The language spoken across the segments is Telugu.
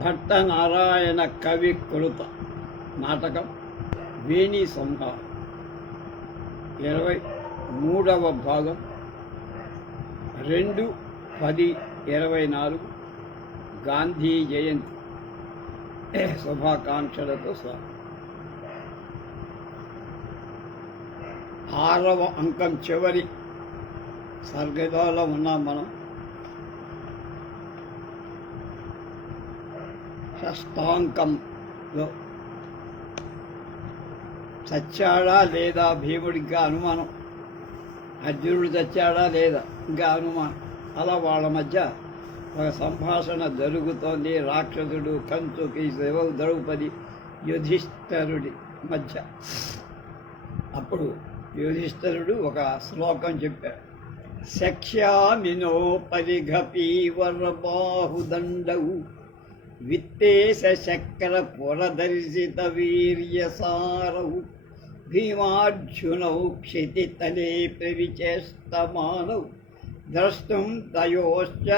భట్టనారాయణ కవి కొలుత నాటకం వేణి సంహారం 23వ భాగం 2/10/24 గాంధీ జయంతి శుభాకాంక్షలతో స్వాగతం. 6వ అంకం చివరి సర్గలో ఉన్నాం మనం. షష్టాంకంలో చచ్చాడా లేదా భీముడికి అనుమానం, అర్జునుడు చచ్చాడా లేదా ఇంకా అనుమానం. అలా వాళ్ళ మధ్య ఒక సంభాషణ జరుగుతోంది. రాక్షసుడు, కంచుకి, ద్రౌపది, యుధిష్ఠరుడి మధ్య. అప్పుడు యుధిష్ఠరుడు ఒక శ్లోకం చెప్పాడు. శక్ష్యామినో పరిఘపీవరబాహుదండవు విత్తేశ శక్ర పురదర్శిత వీర్యసారవు భీమార్జునౌ క్షితితలే ప్రవిచేష్టమానౌ ద్రష్టుం తయోశ్చ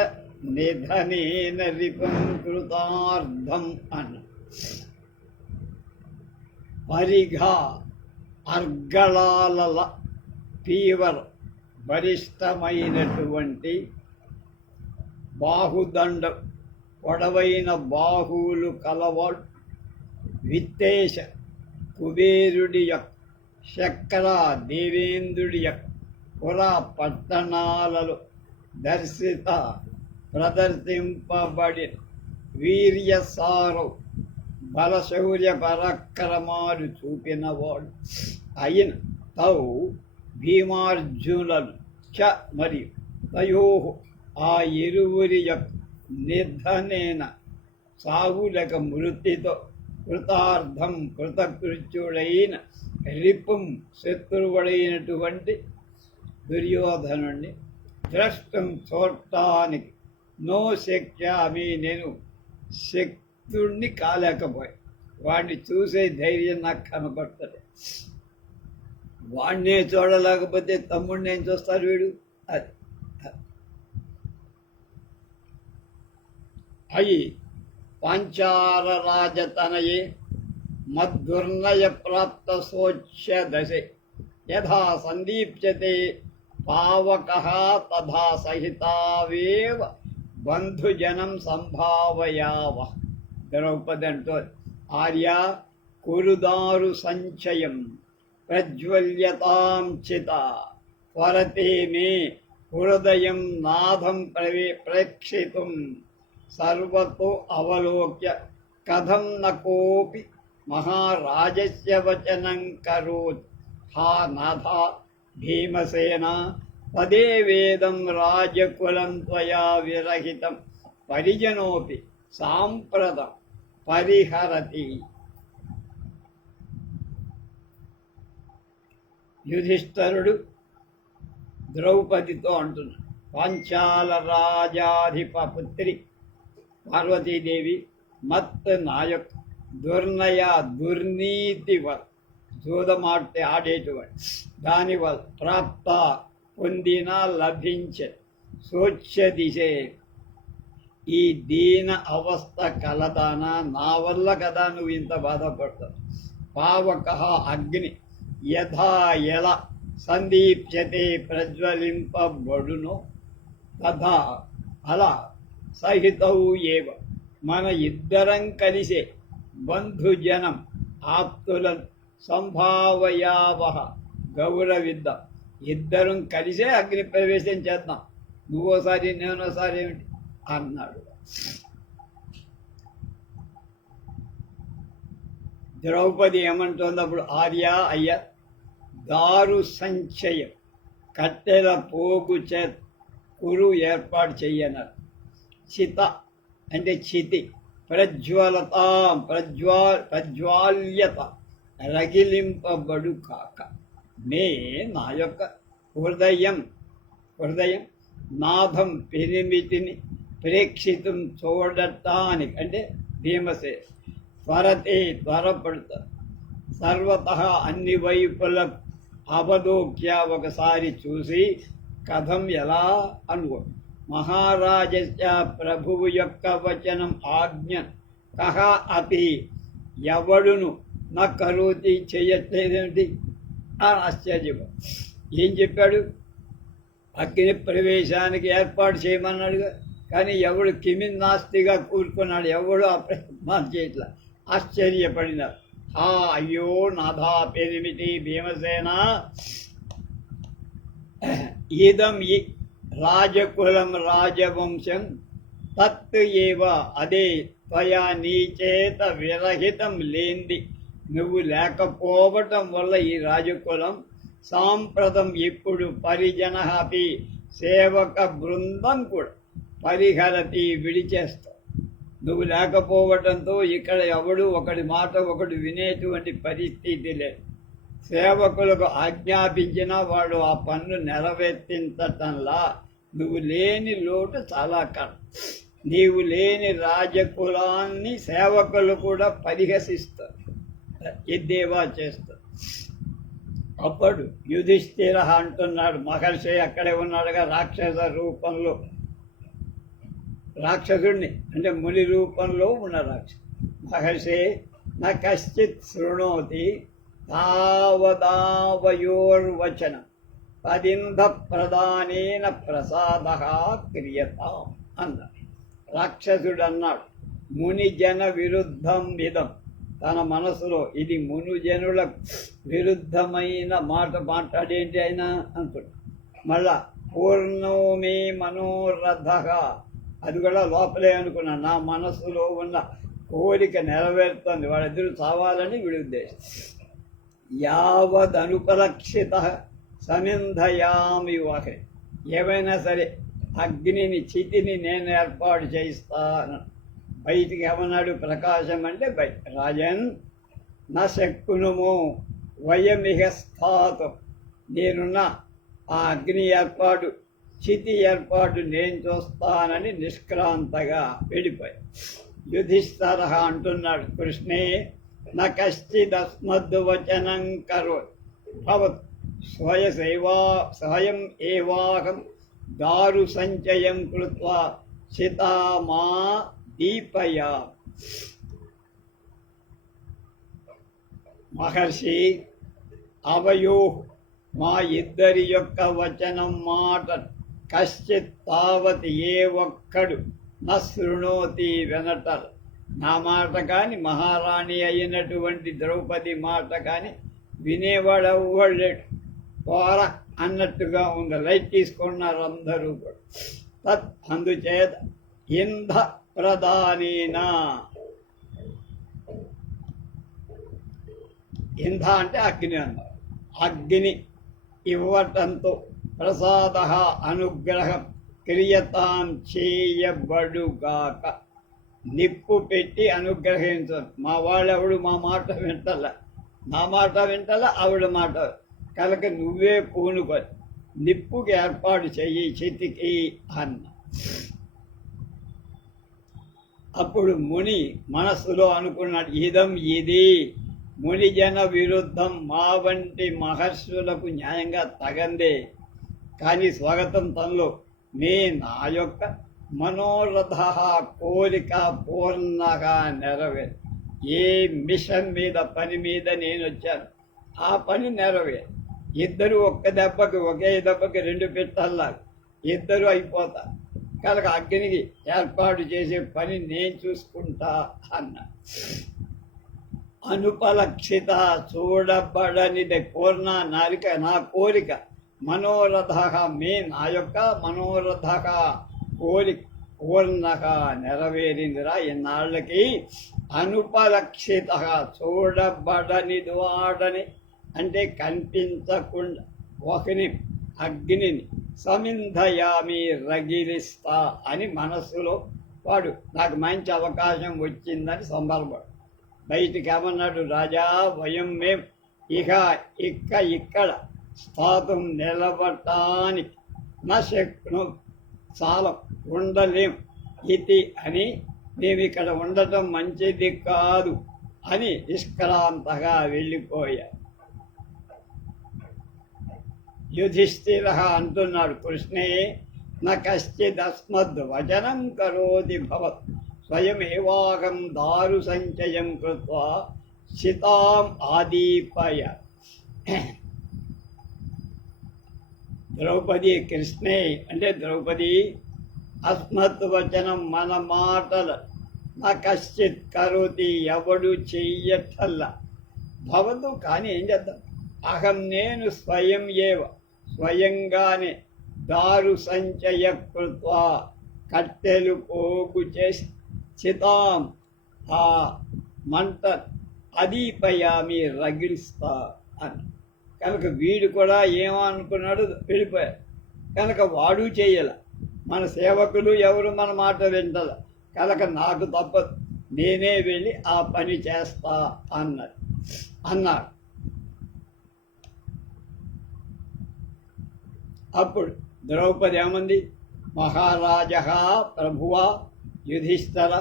నిధనేన రిపుం కృతార్థం అన్న. పరిఘ అర్గళాల పీవర బలిష్టమైనటువంటి బాహుదండం, పొడవైన బాహువులు కలవాడు. విత్తేశ కుబేరుడి యొక్క, శక్ర దేవేంద్రుడి యొక్క పుర పట్టణాలలో ప్రదర్శింపబడిన వీర్యసారవు బలశౌర్య పరాక్రమాలు చూపినవాడు అయిన తౌ భీమార్జునులను చ మరియు తయో ఆ ఇరువురి యొక్క నిర్ధనేన సాగులక మృతితో కృతార్థం కృతకృత్యుడైన రిపుం శత్రువుడైనటువంటి దుర్యోధనుణ్ణి ద్రష్టం చూడటానికి నో శక్యామి, నేను శక్తుణ్ణి కాలేకపోయి వాడిని చూసే ధైర్యం నాకు కనపడతాడు. వాడినే చూడలేకపోతే తమ్ముడిని ఏం చూస్తాడు వీడు. అది అయి పాంచాల రాజతనయే మద్దుర్నయ ప్రాప్త శోచ్య దశే యథా సందీప్యతే పావకః తథా సహితావేవ బంధుజనం సంభావయావ. ద్రౌపది అంటో, ఆర్య కురుదారు సంచయం ప్రజ్వల్యతాం చిత త్వరతే మే హృదయం నాథం ప్రేక్షితుం సర్వతో అవలోక్య కథం న కోపి మహారాజస్య వచనం కరోత్. హా నాథ భీమసేన తదే వేదం రాజకులం త్వయా విరహితం పరిజనోపి సాంప్రదం పరిహరతి. యుధిష్ఠరుడు ద్రౌపదితో అంటున్నాడు, పాంచాల రాజాధిప పుత్రి పార్వతీదేవి మత్ నాయక్ దుర్నయ దుర్నీతి వల్ జూదమాడితే ఆడేటువంటి దానివల్ల ప్రాప్త పొందిన లభించే శోచ్య దిశే ఈ దీన అవస్థ కలదానా, నా వల్ల కదా నువ్వు ఇంత బాధపడతావు. పావక అగ్ని యథా ఎలా సందీప్యతే ప్రజ్వలింపబడును తథా అలా సహితవు ఏవ మన ఇద్దరం కలిసే బంధుజనం ఆప్తులను సంభావయావహ గౌరవిద్దాం. ఇద్దరం కలిసే అగ్ని ప్రవేశం చేద్దాం, నువ్వోసారి నేనోసారి ఏమిటి అన్నాడు. ద్రౌపది ఏమంటోంది అప్పుడు, ఆర్య అయ్య దారు సంచయం కట్టెల పోగు చే కురు ఏర్పాటు చెయ్యన్నారు. చిత అంటే చితి, ప్రజ్వలతాం ప్రజ్వాల్యత రగిలింపబడు కాక మే నా యొక్క హృదయం నాథం పెరిమితిని ప్రేక్షితం చూడటానికి అంటే భీమసే త్వరతే త్వరపడుతా సర్వత అన్ని వైపులకు అవలోక్య ఒకసారి చూసి కథం ఎలా అనుకో మహారాజస్య ప్రభువు యొక్క వచనం ఆజ్ఞ కహ అపి ఎవడును నా కరోతి చేయట్లేదేమిటి అని ఆశ్చర్యం. ఏం చెప్పాడు? అగ్ని ప్రవేశానికి ఏర్పాటు చేయమన్నాడుగా, కానీ ఎవడు కిమిన్నాస్తిగా కూర్చున్నాడు, ఎవడు ఆ ప్రయత్నాలు చేయట్లా. ఆశ్చర్యపడినారు. అయ్యో నాథా పేరిమిటి భీమసేన, ఇదం రాజకులం రాజవంశం తత్ ఏవ, అదే త్వయా నీచేత విరహితం లేంది, నువ్వు లేకపోవటం వల్ల ఈ రాజకులం సాంప్రదం ఇప్పుడు పరిజన అపి, సేవక బృందం కూడా పరిహరతి విడిచేస్తావు. నువ్వు లేకపోవటంతో ఇక్కడ ఎవడు ఒకటి మాట ఒకటి వినేటువంటి పరిస్థితి లేదు. సేవకులకు ఆజ్ఞాపించినా వాడు ఆ పన్ను నెరవేర్తించటంలా నువ్వు లేని లోటు చాలా కష్టం. నీవు లేని రాజకులాన్ని సేవకులు కూడా పరిహసిస్తారు, ఎద్దేవా చేస్తారు. అప్పుడు యుధిష్ఠిర అంటున్నాడు, మహర్షి అక్కడే ఉన్నాడుగా రాక్షస రూపంలో, రాక్షసుడిని అంటే ముని రూపంలో ఉన్న రాక్షసు. మహర్షి నా కశ్చిత్ శృణోతి తావదావయోర్వచనం తదింధ ప్రధానేన ప్రసాద క్రియతాం అన్నాడు. రాక్షసుడు అన్నాడు, మునిజన విరుద్ధం విధం, తన మనసులో ఇది మునుజనుల విరుద్ధమైన మాట మాట్లాడేంటి అయినా అనుకున్నాడు. మళ్ళా పూర్ణోమే మనోరథ, అది కూడా లోపలే అనుకున్నా, నా మనసులో ఉన్న కోరిక నెరవేరుతుంది, వాళ్ళిద్దరూ చావాలని వీడి ఉద్దేశం. యావదనుపలక్షిత సమింధయామి వాహే, ఏమైనా సరే అగ్నిని చితిని నేను ఏర్పాటు చేయిస్తాను. బయటికి ఏమన్నాడు? ప్రకాశం అంటే బయట. రాజన్ నా శక్కునుము వయమిహ స్థాతం, నేనున్న ఆ అగ్ని ఏర్పాటు చితి ఏర్పాటు నేను చూస్తానని నిష్క్రాంతగా వెళ్ళిపోయి. యుధిష్ఠిర అంటున్నాడు, కృష్ణే నా కశ్చిదస్మద్ వచనం కరో భవత్ స్వయం ఏవాహం దారు సంచయం కృత్వా చితామా దీపయా. మహర్షి, అవయో మా ఇద్దరి యొక్క వచనం మాట కశ్చిత్ తావత్ ఏ ఒక్కడు నా శృణోతి వినటల్, నా మాట కానీ మహారాణి అయినటువంటి ద్రౌపది మాట కానీ వినేవాడు ఎవ్వడు లేడు. పోర అన్నట్టుగా ఉంది, లైట్ తీసుకున్నారు అందరూ కూడా. తత్ అందుచేత ఇంధ ప్రధానేనా, ఇంధ అంటే అగ్ని అన్నారు, అగ్ని ఇవ్వటంతో ప్రసాద అనుగ్రహం క్రియతాం చేయబడుగాక, నిప్పు పెట్టి అనుగ్రహించదు. మా వాళ్ళెవడు మా మాట వింటల, నా మాట వింటల, ఆవిడ మాట కనుక నువ్వే పూనుకొని నిప్పుకి ఏర్పాటు చెయ్యి చితికి అన్న. అప్పుడు ముని మనస్సులో అనుకున్నాడు, ఇదం ఇది మునిజన విరుద్ధం, మా వంటి మహర్షులకు న్యాయంగా తగందే, కానీ స్వాగతం తనలో నా యొక్క మనోరథ కోరిక పూర్ణగా నెరవేరు. ఏ మిషన్ మీద పని మీద నేను వచ్చాను ఆ పని నెరవేరు. ఇద్దరు ఒకే దెబ్బకి రెండు పెట్టల్లా ఇద్దరు అయిపోతారు కనుక అగ్నికి ఏర్పాటు చేసే పని నేను చూసుకుంటా అన్న. అనుపలక్షిత చూడబడనిది పూర్ణ నారిక, నా కోరిక మనోరథ నా యొక్క మనోరథ కోరిక పూర్ణగా నెరవేరిందిరా ఇన్నాళ్ళకి. అనుపలక్షిత చూడబడనిది వాడని అంటే కనిపించకుండా ఒకని అగ్నిని సమింధయామి రగిలిస్తా అని మనస్సులో వాడు నాకు మంచి అవకాశం వచ్చిందని సంబరపడు. బయటికి ఏమన్నాడు, రాజా వయం మేం ఇక్కడ స్థాతం నిలబడటానికి నా శక్ను చాలా ఉండలేం ఇది అని, మేము ఇక్కడ ఉండటం మంచిది కాదు అని నిష్క్రాంతగా వెళ్ళిపోయారు. యుధిష్ఠిర అంటున్నాడు, కృష్ణే న కశ్చిదస్మద్వచనం కరోతి భవత్ స్వయమేవాహం దారు సంచయం కృత్వా శితాం ఆదీపయ. ద్రౌపది కృష్ణే అంటే ద్రౌపది అస్మద్వచనం మన మాటలు నా కశ్చిత్ కరోతి ఎవడు చెయ్యటల్లా భవతు కానీ ఏం చేద్దాం అహం నేను స్వయం ఏవ స్వయంగానే దారు సంచయ కృత్వా కట్టెలు పోగు చేసి చితాం ఆ మంట అదీపయామి రగిలిస్తా అని. కనుక వీడు కూడా ఏమనుకున్నాడు వెళ్ళిపోయాడు. కనుక వాడు చేయాల, మన సేవకులు ఎవరు మన మాట వింటాల. కనుక నాకు తప్పదు, నేనే వెళ్ళి ఆ పని చేస్తా అన్నాడు. అప్పుడు ద్రౌపది ఏమంది, మహారాజ ప్రభువా యుధిష్ఠర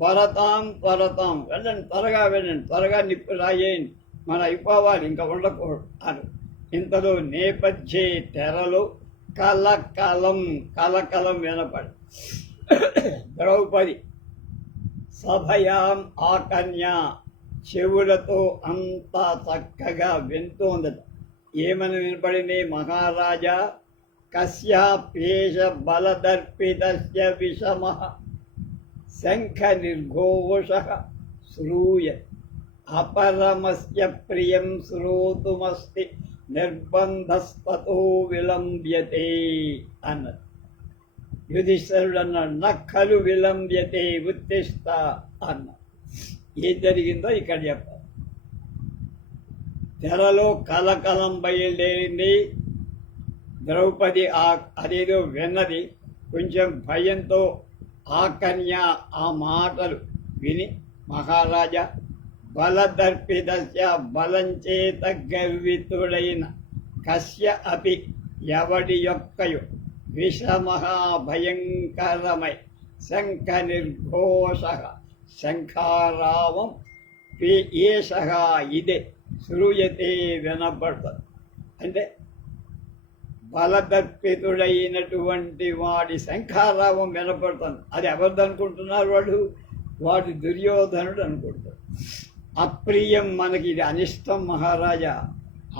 త్వరతాం వెళ్ళండి, త్వరగా వెళ్ళండి, త్వరగా నిప్పు రాయేయండి, మన అయిపోవాలి, ఇంకా ఉండకూడదు అని. ఇంతలో నేపథ్యే తెరలో కలకలం వినపడి ద్రౌపది సభయాం ఆకన్య చెవులతో అంతా చక్కగా వింటోందట. ఏమని వినపడింది, మహారాజా కస్యాప్యేష బలదర్పితస్య విషమః శంఖ నిర్ఘోషః శ్రూయ అపరమస్య ప్రియం శ్రోతుమస్తి నిర్బంధస్తతో విలంబ్యతే అన్నది. యుధిష్ఠిరుడు అన్నాడు, నక్కలు విలంబ్యతే ఉత్తిష్ట అన్నాడు. ఏం జరిగిందో ఇక్కడ చెప్పాలి. తెరలో కలకలం బయలుదేరింది. ద్రౌపది అదేదో విన్నది. కొంచెం భయంతో ఆకన్య ఆ మాటలు విని, మహారాజా బలదర్పితస్య బలంచేత గర్వితుడైన కస్య అపి ఎవడి యొక్కయు విషమహాభయంకరమై శంఖ నిర్ఘోష శంఖారావం ఏష ఇదే శ్రూయతే వినపడుతుంది. అంటే బలదర్పితుడైనటువంటి వాడి శంఖారావం వినపడుతుంది. అది ఎవరిది అనుకుంటున్నారు? వాడు దుర్యోధనుడు అనుకుంటాడు. అప్రియం మనకి ఇది అనిష్టం మహారాజా,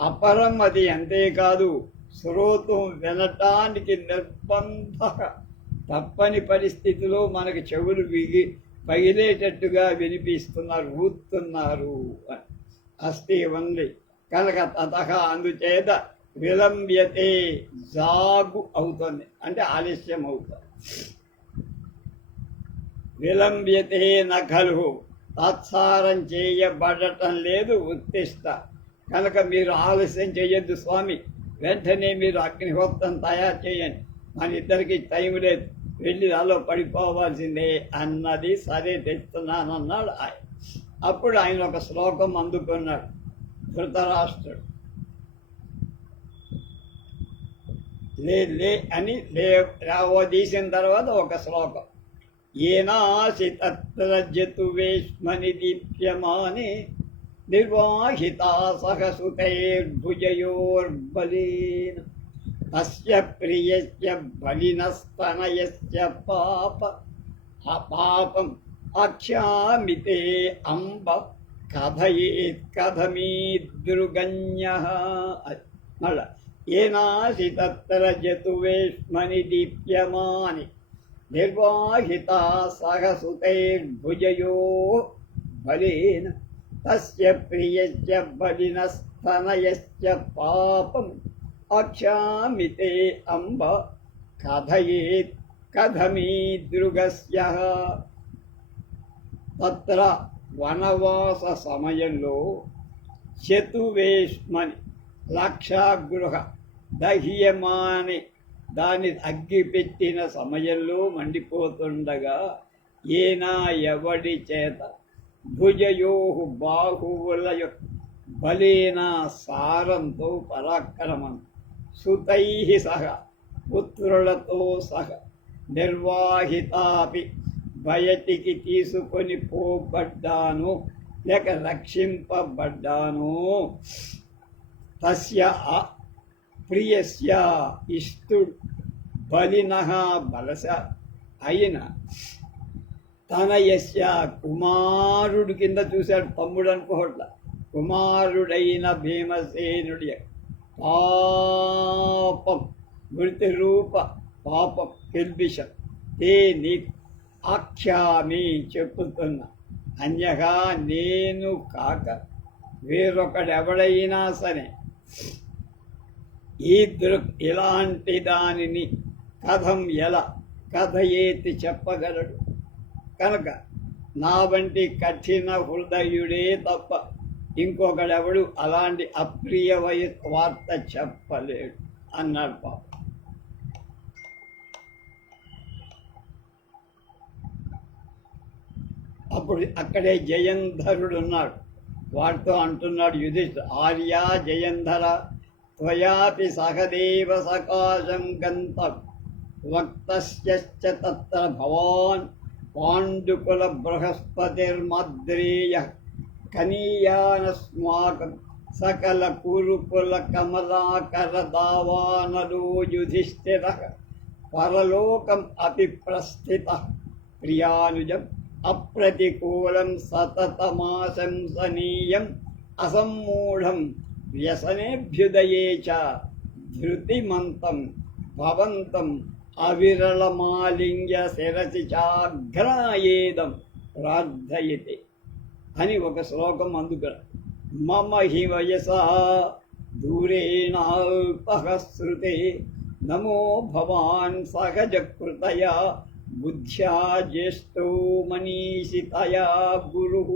అపరం అది అంతేకాదు శ్రోతం వినటానికి నిర్బంధ తప్పని పరిస్థితిలో మనకి చెవులు పగిలేటట్టుగా వినిపిస్తున్నారు, ఊతున్నారు అని. అస్తి ఉంది కనుక తతః అందుచేత విలంబ్యతే జాగు అవుతుంది, అంటే ఆలస్యం అవుతుంది. విలంబ్యతే నఖలు తాత్సారం చేయబడటం లేదు, ఉత్తిష్ట. కనుక మీరు ఆలస్యం చేయొద్దు స్వామి, వెంటనే మీరు అగ్నిహోత్రం తయారు చేయండి, మన ఇద్దరికి టైం లేదు, వెళ్ళి అలా పడిపోవాల్సిందే అన్నది. సరే తెస్తున్నానన్నాడు ఆయన. అప్పుడు ఆయన ఒక శ్లోకం అందుకున్నాడు. ధృతరాష్ట్రుడు లే అని తీసిన తర్వాత ఒక శ్లోకం, ఏనాసి తత్ర జతువేష్మని దీప్యమానే నిర్వాహితా సహసుతైర్భుజయోర్బలేన తస్య ప్రియస్య బలినస్తనయస్య పాపం ఆఖ్యామితే అంబ కథయేత్ కథమీదృగన్యః. మళ్ళా ఏనాసి తత్ర జతువేష్మని దీప్యమాని నిర్వాహితా సహసుతైర్భుజయో బలేన తస్య ప్రియస్య బలినస్తనయస్య పాపం ఆఖ్యామితే అంబ కథయేత్ కథమీదృగస్య. తత్ర వనవాస సమయంలో చతువేష్మని లక్షాగృహ దహ్యమాని దాన్ని అగ్గిపెట్టిన సమయంలో మండిపోతుండగా ఏనా ఎవడి చేత భుజయో బాహువుల యొక్క బలేన సారంతో పరాక్రమం సుతై సహ పుత్రులతో సహ నిర్వాహితాపి బయటికి తీసుకొని పోబడ్డాను లేక రక్షింపబడ్డాను. తస్య ప్రియస్య ఇష్టుడు బలినః బలశ అయిన తనయస్య కుమారుడు కింద చూశాడు, తమ్ముడు అనుకోవట్ల, కుమారుడైన భీమసేనుడి పాపం మృతి రూప పాపం కిల్బిషం తే నీ ఆఖ్యామి చెప్పుతున్నా, అన్యగా నేను కాక వేరొకడెవడైనా సరే ఈ ఇలాంటి దానిని కథం ఎలా కథయేతి చెప్పగలడు. కనుక నా వంటి కఠిన హృదయుడే తప్ప ఇంకొకడెవడు అలాంటి అప్రియ వార్త చెప్పలేడు అన్నాడు పాప. అప్పుడు అక్కడే జయంధరుడు ఉన్నాడు, వాడితో అంటున్నాడు యుధిష్ఠిర, ఆర్యా జయంధర త్వయాపి సహదేవ సకాశం గంతం వక్తశ్చ తత్ర భవాన్ పాండుకుల బృహస్పతిర్మద్రేయ కనీయానస్మాకం సకల కురుకుల కమలాకర దావానలో యుధిష్ఠిర పరలోకం అపి ప్రస్థిత ప్రియానుజం అప్రతికూలం సతతమాశంసనీయం అసమ్మూఢం వ్యసనేభ్యుదయే చ ధృతిమంతం భవంతం అవిరళమాలింగ్య శిరసి చాఘ్రాయేదం ప్రార్థయతే అని ఒక శ్లోకం అందుకు. మమ హి వయసా దూరేణాల్పః శ్రుతే నమో భవాన్ సహజకృతయా బుద్ధ్యా జ్యేష్ఠో మనీషితయా గురుః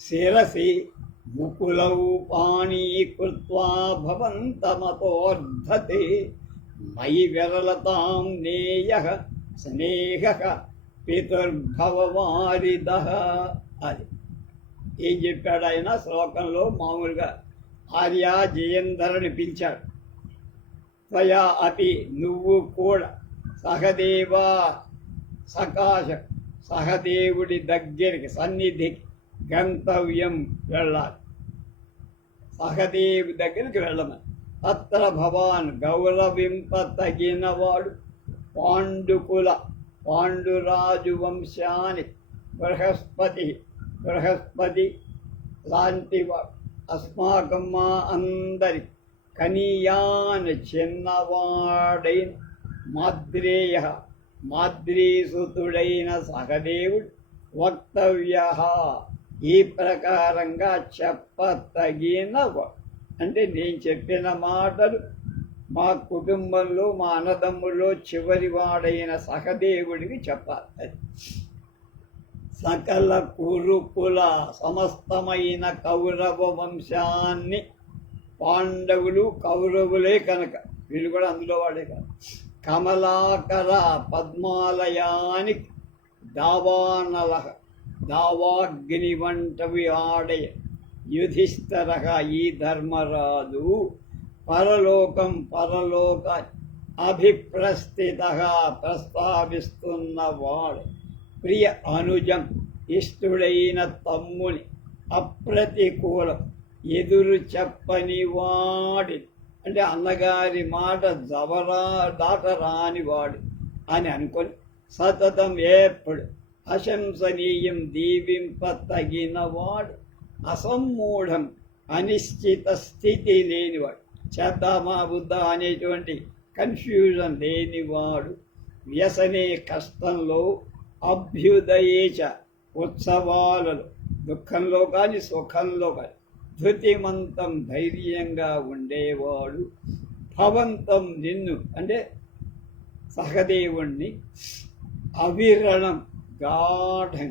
శిరసి ముకులౌ పాణీకృత్వా భవంతమతోర్ధతే మయి విరలతాం నేయః స్నేహః పితుర్భవవారిదః. అది ఏం చెప్పాడు ఆయన శ్లోకంలో? మామూలుగా ఆర్య జయంధరుని పిలిచాడు. త్వయా అపి నువ్వు కూడా సహదేవ సకాశ సహదేవుడి దగ్గరికి సన్నిధికి గంతవ్యం వెళ్ళాలి, సహదేవి దగ్గరికి వెళ్ళమని. తత్ర భవాన్ గౌరవింపతగినవాడు పాండుకుల పాండురాజు వంశాని బృహస్పతి లాంటివాడు అస్మాకం మా అందరి కనీయాన్ చిన్నవాడైన మాద్రేయ మాద్రీసుతుడైన సహదేవుడు వక్తవ్య ఈ ప్రకారంగా చెప్పతగినవాడు. అంటే నేను చెప్పిన మాటలు మా కుటుంబంలో మా అన్నదమ్ముల్లో చివరి వాడైన సహదేవుడికి చెప్పాలి. సకల కురుకుల సమస్తమైన కౌరవ వంశాన్ని, పాండవులు కౌరవులే కనుక వీళ్ళు కూడా అందులో వాడే కాదు, కమలాకర పద్మాలయానికి దావానల దావాగ్ని వంటవి ఆడయ యుధిష్ఠర ఈ ధర్మరాజు పరలోక అభిప్రస్థిత ప్రస్తావిస్తున్నవాడు ప్రియ అనుజం ఇష్టుడైన తమ్ముని అప్రతికూలం ఎదురు చెప్పని వాడి, అంటే అన్నగారి మాట దాటరాని వాడు అని అనుకొని సతతం ఎప్పుడు అశంసనీయం దీవింపతగినవాడు అసమ్మూఢం అనిశ్చిత స్థితి లేనివాడు, చేద్దామా బుద్ధ అనేటువంటి కన్ఫ్యూజన్ లేనివాడు, వ్యసనే కష్టంలో అభ్యుదయేచ ఉత్సవాలలో దుఃఖంలో కానీ సుఖంలో కానీ ధృతిమంతం ధైర్యంగా ఉండేవాడు, భవంతం నిన్ను అంటే సహదేవుణ్ణి అవిరణం గాఢం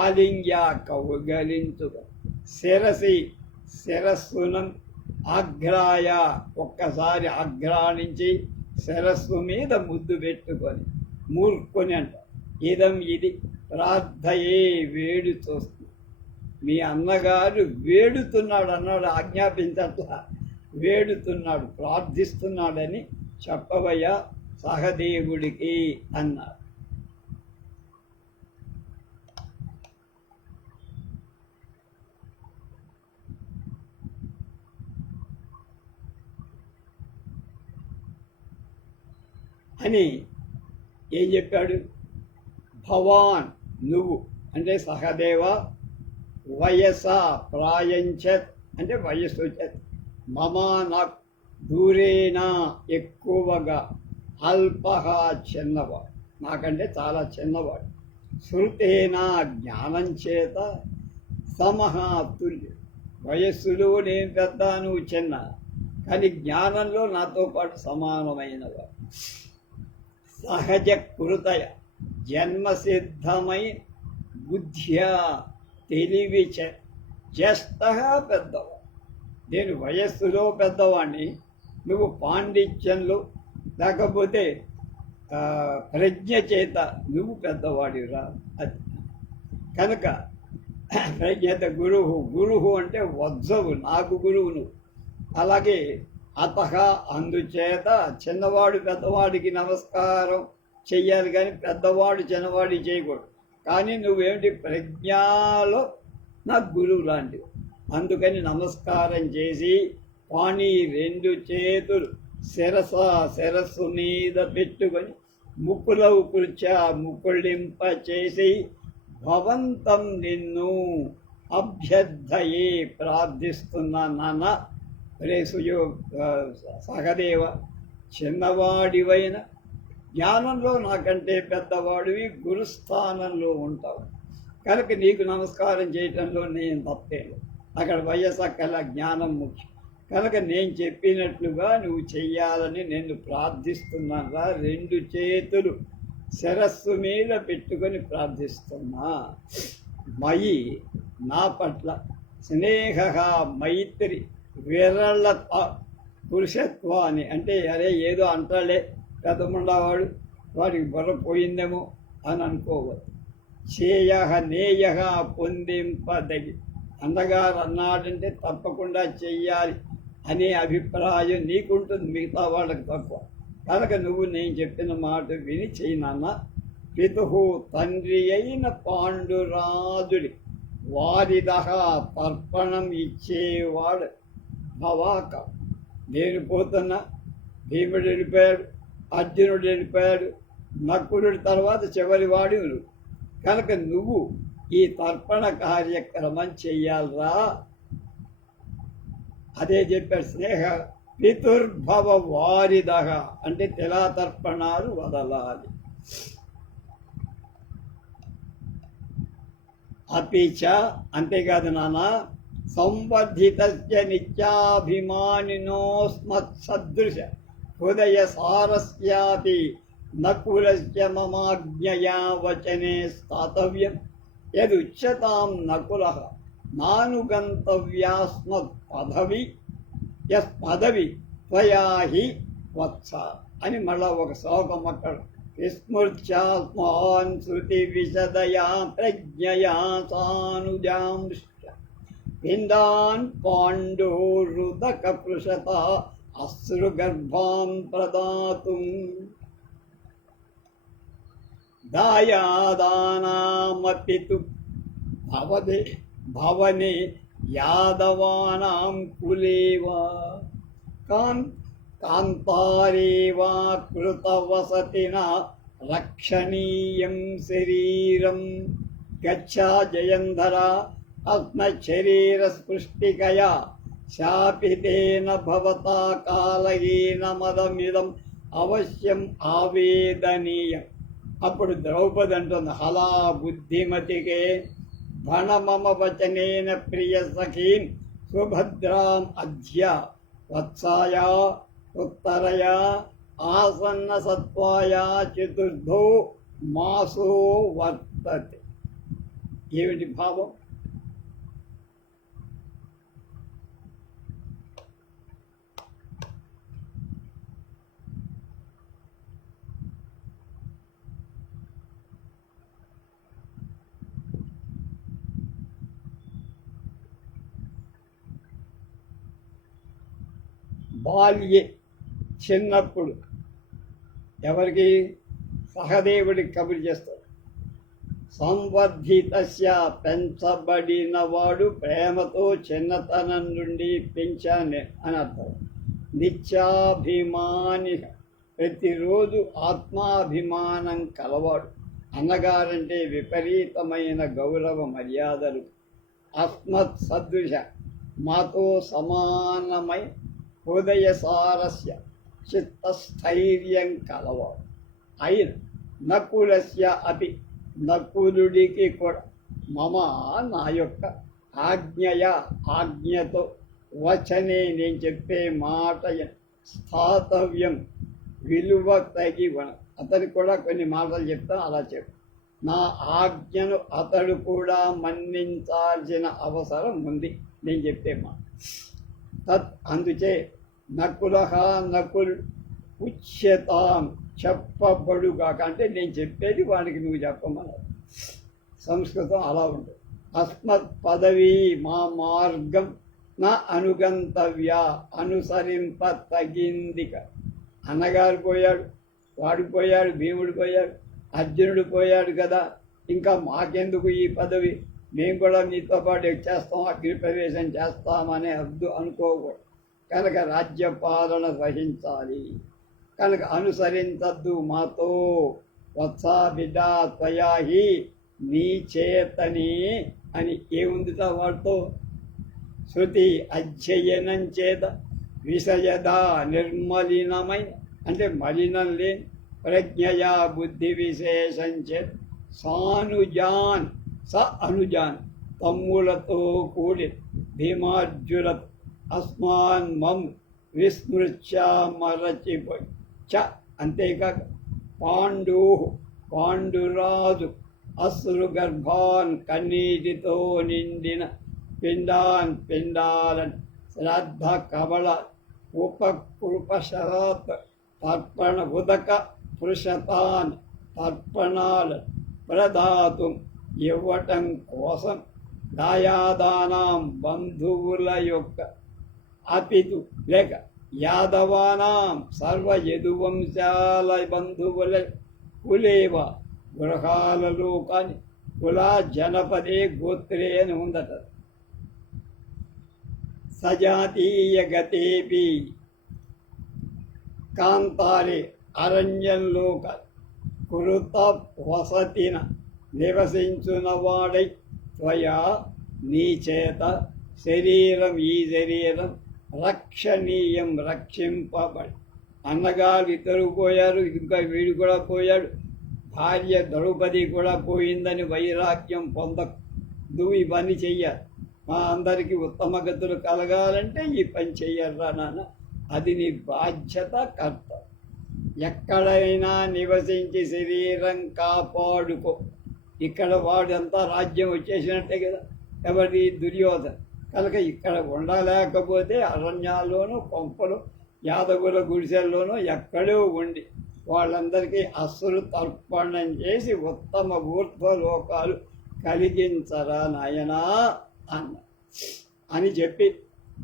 ఆలింగ్య కౌగలించుగా శిరస్సునం ఆఘ్రాయ ఒక్కసారి ఆఘ్రానించి శిరస్సు మీద ముద్దు పెట్టుకొని మూర్ఖుని అంట ఇది ప్రార్థయే వేడుతోస్తుంది. మీ అన్నగారు వేడుతున్నాడు అన్నాడు, ఆజ్ఞాపించట్లా, వేడుతున్నాడు ప్రార్థిస్తున్నాడని చెప్పవయ్యా సహదేవుడికి అన్నారు. అని ఏం చెప్పాడు? భవాన్ నువ్వు అంటే సహదేవ, వయస ప్రాయంచత్ అంటే వయస్సు వచ్చేది, మమ నాకు దూరేనా ఎక్కువగా, అల్పహ చిన్నవాడు నాకంటే చాలా చిన్నవాడు, శృతేనా జ్ఞానం చేత, సమహ తుల్యం వయస్సులో నేను పెద్ద నువ్వు చిన్న, కానీ జ్ఞానంలో నాతో పాటు సమానమైనవాడు, సహజ కృతయ జన్మసిద్ధమై బుద్ధ్యా తెలివి జ్యేష్ఠ పెద్దవాడు. నేను వయస్సులో పెద్దవాడిని, నువ్వు పాండిత్యంలో లేకపోతే ప్రజ్ఞ చేత నువ్వు పెద్దవాడిరా. అది కనుక ప్రజ్ఞత గురువు అంటే వత్సవు, నాకు గురువు నువ్వు. అలాగే అతహ అందుచేత చిన్నవాడు పెద్దవాడికి నమస్కారం చెయ్యాలి, కానీ పెద్దవాడు చిన్నవాడికి చేయకూడదు. కానీ నువ్వేమిటి ప్రజ్ఞలో నాకు గురువు లాంటివి, అందుకని నమస్కారం చేసి పాణి రెండు చేతులు శిరస్సు మీద పెట్టుకొని ముక్కులో ముకుళింప చేసి భవంతం నిన్ను అభ్యర్థయే ప్రార్థిస్తున్నా నాన్న. రే సహదేవ, చిన్నవాడివైన జ్ఞానంలో నాకంటే పెద్దవాడివి, గురుస్థానంలో ఉంటావు కనుక నీకు నమస్కారం చేయటంలో నేను తప్పేను. అక్కడ వయసక్కల జ్ఞానం ముఖ్యం కనుక నేను చెప్పినట్లుగా నువ్వు చెయ్యాలని నేను ప్రార్థిస్తున్నాను. రెండు చేతులు శిరస్సు మీద పెట్టుకొని ప్రార్థిస్తున్నా. మయి నా పట్ల స్నేహ మైత్రి విరళ పురుషత్వాన్ని అంటే అరే ఏదో అంటాడే పెద్దముండవాడు వాడికి బుర్ర పోయిందేమో అని అనుకోవద్దు. చేయ నేయ పొందింపదగి అన్నగారు అన్నాడంటే తప్పకుండా చెయ్యాలి అనే అభిప్రాయం నీకుంటుంది, మిగతా వాళ్ళకి తక్కువ. కనుక నువ్వు నేను చెప్పిన మాట విని చేయనన్న. పితుహు తండ్రి అయిన పాండురాజుడి వారిదహ తర్పణం ఇచ్చేవాడు భవాక. నేను పోతున్నా, భీముడు వెళ్ళిపోయాడు, అర్జునుడు వెళ్ళిపోయాడు, నకులుడి తర్వాత చివరి వాడి నువ్వు కనుక నువ్వు ఈ తర్పణ కార్యక్రమం చెయ్యాలరా. అదే చెప్పాడు స్నేహ పితుర్భవ వారిదహ అంటే తిలాతర్పణాలు వదలాలి. అపిచ అంతేకాదు నాన్న, సంవర్ధితస్య నిత్యాభిమానినోస్మత్సదృశ హృదయ సారస్యాపి నకులస్య మమాజ్ఞయా వచనే స్థాతవ్యం యదుచ్యతాం నకులః నానుగంతవ్యాస్మత్ పదవి పదవి త్వయాహి వత్స అని మళ్ళా ఒక శ్లోకం అక్కడ. విస్మృత్యాస్మాన్ శృతి విశదయా ప్రజ్ఞయా సానుజాంశ్చ పిండాన్ పాండోరుదక పృషత అశ్రుగర్భాన్ ప్రదాతుం దాయాదానామపితు భవదే భవనే యాదవానాం కులేవా కాంతారేవా కృతవసతినా రక్షణీయం శరీరం గచ్చా జయంధర ఆత్మశరీరస్పృష్టికయా శాపితేన భవతా కాలహీన మదమిదం అవశ్యం ఆవేదనీయం. అప్పుడు ద్రౌపది అంటుంది, హలా బుద్ధిమతికే భణమమ వచనేన ప్రియ సఖీం సుభద్రాం అధ్య వత్సాయా ఉత్తరయా ఆసన్న సత్వాయా చతుర్థో మాసో వర్తతే. ఏమిటి భావం? బాల్యే చిన్నప్పుడు ఎవరికి? సహదేవుడికి కబురు చేస్తాడు. సంవర్ధితస్య పెంచబడినవాడు, ప్రేమతో చిన్నతనం నుండి పెంచాను అని అర్థం. నిత్యాభిమాని ప్రతిరోజు ఆత్మాభిమానం కలవాడు, అన్నగారంటే విపరీతమైన గౌరవ మర్యాదలు, అస్మత్ సదృశ మాతో సమానమై హృదయ సారస్య చిత్తస్థైర్యం కలవాడు అయిన నకులస్య అపి నకులుడికి కూడా మమ నా యొక్క ఆజ్ఞతో వచనే నేను చెప్పే మాట స్థాతవ్యం విలువ తగి అతనికి కూడా కొన్ని మాటలు చెప్తాను, అలా చెప్పు. నా ఆజ్ఞను అతడు కూడా మన్నించాల్సిన అవసరం ఉంది నేను చెప్పే మాట. తత్ అందుచే నకుల్ ఉచ్యతాం చెప్పబడుగాక, అంటే నేను చెప్పేది వాడికి నువ్వు చెప్పమన్నారు. సంస్కృతం అలా ఉంటుంది. అస్మత్ పదవీ మా మార్గం నా అనుగంతవ్య అనుసరింప తగిందిక. అన్నగారు పోయాడు, వాడు పోయాడు, భీముడు పోయాడు, అర్జునుడు పోయాడు కదా, ఇంకా మాకెందుకు ఈ పదవి, మేము కూడా మీతో పాటు చేస్తాం, అగ్ని ప్రవేశం చేస్తామనే అద్దు అనుకోకూడదు. కనుక రాజ్యపాలన వహించాలి, కనుక అనుసరించద్దు మాతో. వత్సా బిడ్డ త్వయాహి నీ చేతని అని ఏముందిట వాడితో? శృతి అధ్యయనం చేత విషయద నిర్మలినమైన, అంటే మలినం లేని ప్రజ్ఞయా బుద్ధి విశేషం చేత సానుజాన్ అనుజాన్ తమ్ములతో కూడి భీమార్జునత్ అస్మాన్ మం విస్మృత్యామరచిపోయి అంతేకాక పాండురాజు అశ్రుగర్భాన్ కన్నీటితో నిండిన పిండాలను శ్రద్ధ కబళ ఉపకృపశరాత్ తర్పణ ఉదక పురుషతాన్ తర్పణాలు ప్రదాతు ఇవ్వటం కోసం దాయాదానాం బంధువుల యొక్క అపితు లేక యాదవానాం సర్వ యదువంశాల బంధువుల కులేవ గృహాలలో కానీ కులా జనపదే గోత్రే అని ఉందట. సజాతీయ గతేపి కాంతారే అరణ్యంలో కృత వసతిన నివసించునవాడై త్వయా నీ చేత శరీరం ఈ శరీరం రక్షణీయం రక్షింపబడి. అన్నగారు ఇద్దరు పోయారు, ఇంకా వీడు కూడా పోయాడు, భార్య ద్రౌపది కూడా పోయిందని వైరాగ్యం పొందకు. నువ్వు ఇవన్నీ చెయ్యాలి, మా అందరికీ ఉత్తమ గతులు కలగాలంటే ఈ పని చెయ్యర్రా నాన్న, అది నీ బాధ్యత కర్త. ఎక్కడైనా నివసించి శరీరం కాపాడుకో. ఇక్కడ వాడంతా రాజ్యం వచ్చేసినట్టే కదా, ఎవరి దుర్యోధన. కనుక ఇక్కడ ఉండలేకపోతే అరణ్యాల్లోనూ కొంపలు యాదవుల గుడిసెల్లోనూ ఎక్కడో ఉండి వాళ్ళందరికీ అస్సులు తర్పణం చేసి ఉత్తమ ఊర్ధ్వలోకాలు కలిగించరా నాయనా అన్న అని చెప్పి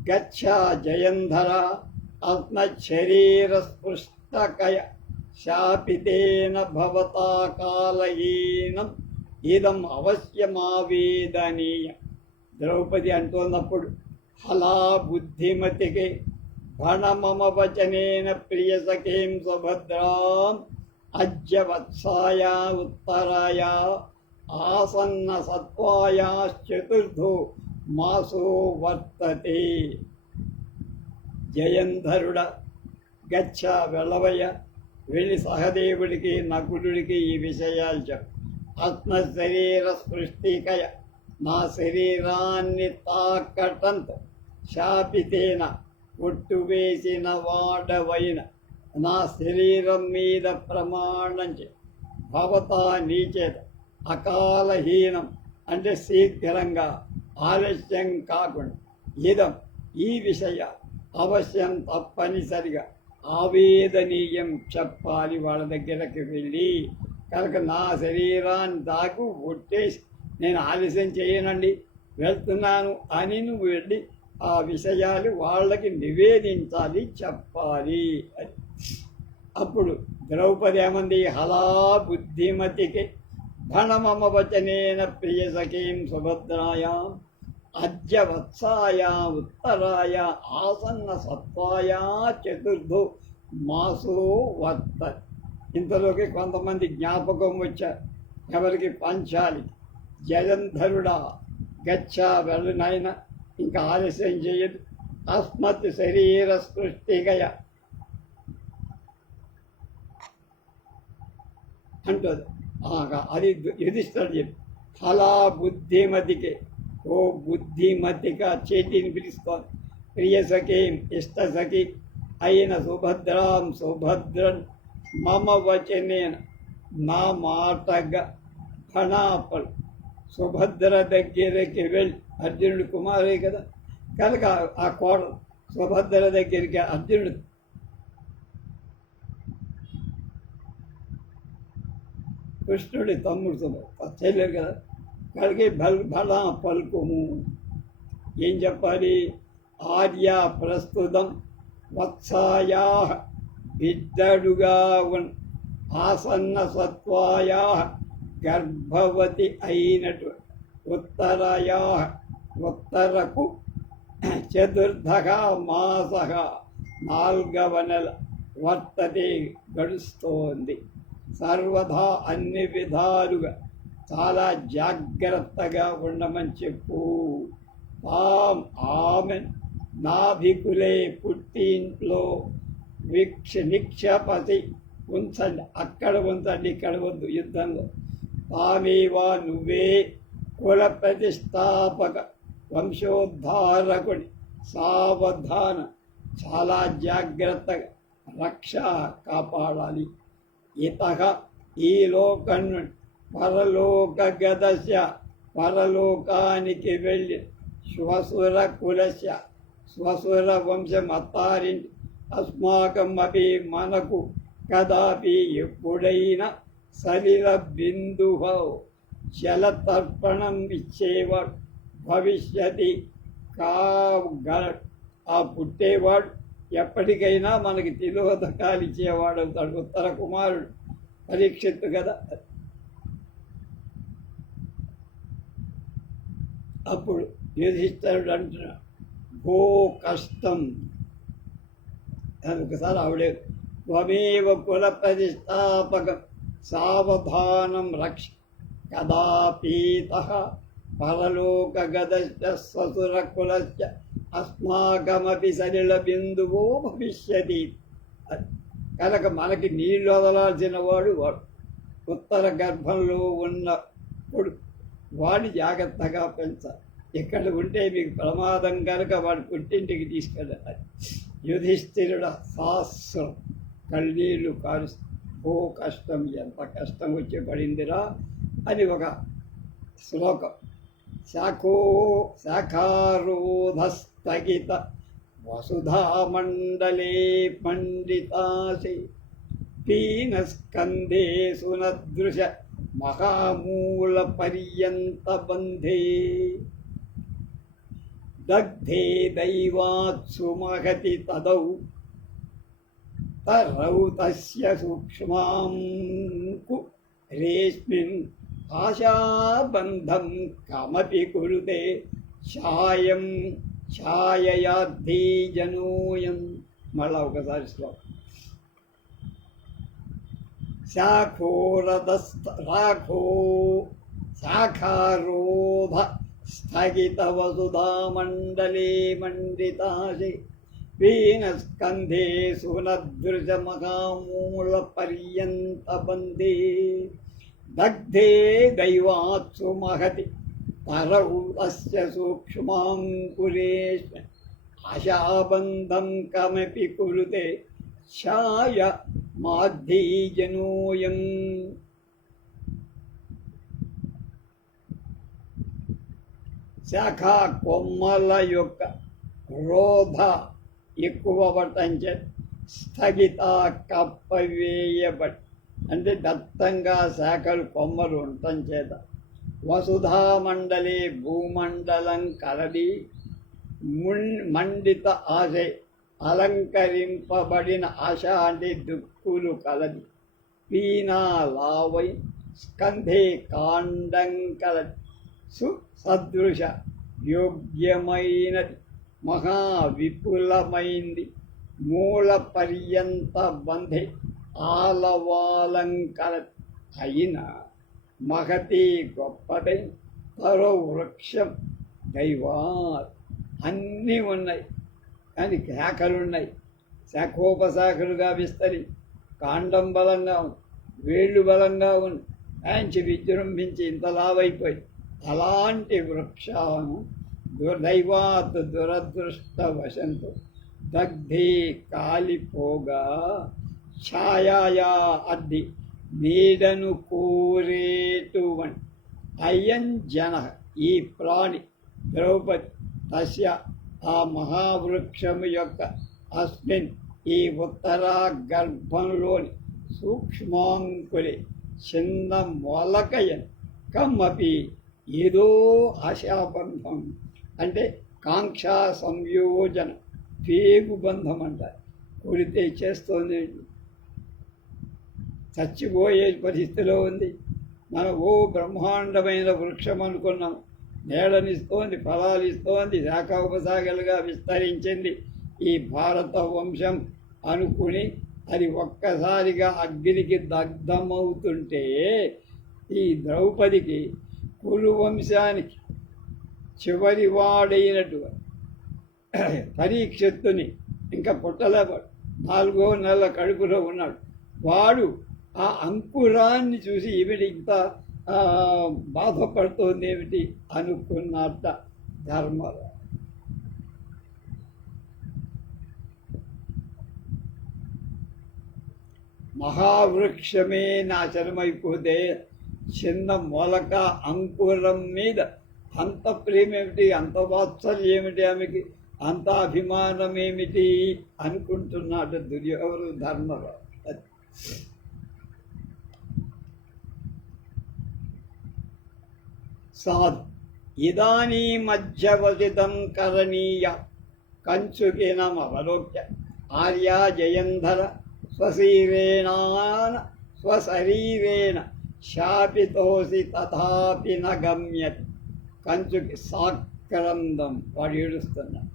గచ్చ జయంధర ఆత్మశరీర స్పృష్టకయ శాపితేన భవతా కాలహీనం ఇదం అవశ్యమావేదనీయం. ద్రౌపది అంటున్నప్పుడు హలా బుద్ధిమతికి భణమమ వచనేన ప్రియ సఖీం సుభద్రాం అజ్యవత్సాయా ఉత్తరాయా ఆసన్న సత్వాయాశ్చతుర్థో మాసో వర్తతే. జయంధరుడ గచ్చ వెళ్ళవయ్య, వెళ్ళి సహదేవుడికి నకులుడికి ఈ విషయాలు చెప్పు. ఆత్మశరీర సృష్టికయ నా శరీరాన్ని తాకటంతో శాపితేన కొట్టువేసిన వాడవైన నా శరీరం మీద ప్రమాణం చే భవతా నీచేత అకాలహీనం అంటే శీఘ్రంగా ఆలస్యం కాకుండా ఇదం ఈ విషయ అవశ్యం తప్పనిసరిగా ఆవేదనీయం చెప్పాలి వాళ్ళ దగ్గరకు వెళ్ళి. కనుక నా శరీరాన్ని దాకు కొట్టేసి నేను ఆలస్యం చేయనండి వెళ్తున్నాను అని నువ్వు వెళ్ళి ఆ విషయాలు వాళ్ళకి నివేదించాలి, చెప్పాలి అని. అప్పుడు ద్రౌపది ఏమంది, హలా బుద్ధిమతికి భణమమ వచనేన ప్రియ సఖీం సుభద్రాయా అద్యవత్సాయ ఉత్తరాయ ఆసన్న సత్వాయా చతుర్థో మాసో వర్త. ఇంతలోకి కొంతమంది జ్ఞాపకం వచ్చారు. ఎవరికి? పంచాలి. జలంధరుడా, గచ్చా, వెళ్ళు నాయన, ఇంకా ఆలస్యం చేయదు. అస్మత్ శరీర సృష్టిగయ అంటుంది. అది యుధిష్ఠుడు చెప్పి, అలా బుద్ధిమతికే, ఓ బుద్ధిమతిగా చేతిని పిలుస్తోంది. ప్రియ సఖీం, ఇష్ట సఖి అయిన సుభద్రాం సుభద్రన్ మమ వచనేన, నా మాటగా ఫణాపల్, సుభద్ర దగ్గరికి వెళ్ళి, అర్జునుడు కుమారే కదా కనుక ఆ కోడలు సుభద్ర దగ్గరికి అర్జునుడు కృష్ణుడి తమ్ముడు చెల్లెలు కదా కలిగి బలా పలుకుము. ఏం చెప్పాలి? ఆర్య ప్రస్తుతం వత్సాయా బిడ్డడుగా ఆసన్న సత్వాయా గర్భవతి అయినటు ఉత్తరయా ఉత్తరకు చతుర్థ మాస 4వ నెల వర్తతే గడుస్తోంది. సర్వదా అన్ని విధాలుగా చాలా జాగ్రత్తగా ఉండమని చెప్పు. ఆమె నాభికులే పుట్టింట్లో నిక్షపతి ఉంచండి, అక్కడ ఉంచండి, ఇక్కడ వద్దు. యుద్ధంలో తామేవా, నువ్వే కుల ప్రతిష్టాపక వంశోద్ధారకుడి, సావధాన, చాలా జాగ్రత్తగా రక్ష కాపాడాలి. ఇతగ ఈ లోకం నుండి పరలోక గదస్య, పరలోకానికి వెళ్ళి శ్వసుర కులస్య, శ్వసుర వంశం అత్తారింటి, అస్మాకం అపి, మనకు కదాపి ఎప్పుడైనా సలిల బిందువ జలతర్పణం ఇచ్చేవాడు భవిష్యతి కాగలడు. ఆ పుట్టేవాడు ఎప్పటికైనా మనకి తిలోదకాలు ఇచ్చేవాడు అవుతాడు. ఉత్తర కుమారుడు పరీక్షిత్తు కదా. అప్పుడు యుధిష్ఠిరుడు అంటున్నాడు, గో కష్టం అని ఒకసారి ఆవిడే, త్వమేవ కుల ప్రతిష్టాపకం సావధానం రక్ష కదాపీతః పరలోక గదశ్చ ససుర కులశ్చ అస్మాకమపి సలిల బిందువో భవిష్యతి. కనుక మనకి నీళ్ళు వదలాల్సిన వాడు వాడు, ఉత్తర గర్భంలో ఉన్న కొడుకు, వాడిని జాగ్రత్తగా పెంచాలి. ఇక్కడ ఉంటే మీకు ప్రమాదం కనుక వాడు పుట్టింటికి తీసుకెళ్ళాలి. యుధిష్ఠిరుడ శాస్త్రం కళ్ళీళ్ళు కారుస్తూ, ఓ కష్టం, ఎంత కష్టం వచ్చి పడిందిరా అని ఒక శ్లోకం. శాఖారోధస్థగిత వసుధామండలే పండితాసి పీనస్కందే సునదృశ మహామూల పర్యంత బంధే దగ్ధే దైవాత్సు మహతి తదౌ తరౌ తస్య సూక్ష్మాంకు రేష్మిన్ ఆశాబంధం కమపి కురుతే ఛాయం ఛాయయాద్ధీ జనోయం. మళ్ళా ఒకసారి శ్లోకం. శాఖారోధ స్థగిత వసుధామండలే మండితాసి వీనస్కంధే సునదృశ మహామూల పర్యంత బంధే దగ్ధే దైవాత్సు మహతి తరౌ అస్య సూక్ష్మాంకురేష్ ఆశాబంధం కమపి కురుతే ఛాయ మాద్ధీ జనోయం. శాఖ కొమ్మల యొక్క రోధ ఎక్కువ పడటం చేత స్థగిత కప్పవేయబడి, అంటే దత్తంగా శాఖలు కొమ్మలు ఉండటం చేత వసుధామండలి భూమండలం కలది మండిత ఆశ, అలంకరింపబడిన ఆశ అంటే దుక్కులు కలది. పీనాలావై స్కంధే కాండం కలది, సదృశ యోగ్యమైనది, మహా విపులమైంది, మూల పర్యంత బంధి ఆలవాలంకర అయిన మహతి గొప్పదై తరో వృక్షం దైవాత్ అన్నీ ఉన్నాయి, కానీ శాఖలున్నాయి. శాఖోపశాఖలుగా విస్తరి కాండం బలంగా ఉంది, వేళ్ళు బలంగా ఉంది, ఆంచి విజృంభించి ఇంత లావైపోయి అలాంటి వృక్షాలను దుర్దైవాత్ దురదృష్టవశంతో దగ్ధి కాలిపోగా ఛాయా అద్ది నీడను కోరేటువంటి అయం జన ఈ ప్రాణి ద్రౌపది తస్య ఆ మహావృక్షము యొక్క అస్మిన్ ఈ ఉత్తరా గర్భంలోని సూక్ష్మాంకులే చిన్న మొలకయన్ కమ్మపి ఏదో ఆశాబంధం అంటే కాంక్షా సంయోజన పేగు బంధం అంటారు. కొడితే చేస్తోంది, చచ్చిపోయే పరిస్థితిలో ఉంది. మనం బ్రహ్మాండమైన వృక్షం అనుకున్నాం, నీడనిస్తోంది, ఫలాలు ఇస్తోంది, శాఖోపశాఖలుగా విస్తరించింది ఈ భారత వంశం అనుకుని అది ఒక్కసారిగా అగ్నికి దగ్ధమవుతుంటే ఈ ద్రౌపదికి కురు వంశానికి చివరి వాడైనటువంటి పరీక్షిత్తుని ఇంకా పుట్టలేవాడు, 4వ నెలల కడుపులో ఉన్నాడు. వాడు ఆ అంకురాన్ని చూసి ఏమిటి ఇంత బాధపడుతోంది ఏమిటి అనుకున్నట్ట ధర్మరాజు. మహావృక్షమే నాశనమైపోతే చిన్న మొలక అంకురం మీద అంత ప్రేమ ఏమిటి, అంత వాత్సల్యం ఏమిటి, ఆమెకి అంత అభిమానం ఏమిటి అనుకుంటున్నాడు దుర్యోధనుడు ధర్మరాజు. సాధు ఇదానీ మధ్యవసితం కరణీయ కంచుకినమవలోక్య ఆర్యా జయంధర స్వశరీరేణ శాపితోసి తథాపి న గమ్యతి. కంచుకి సాక్రందం వాడు ఏడుస్తున్నాడు.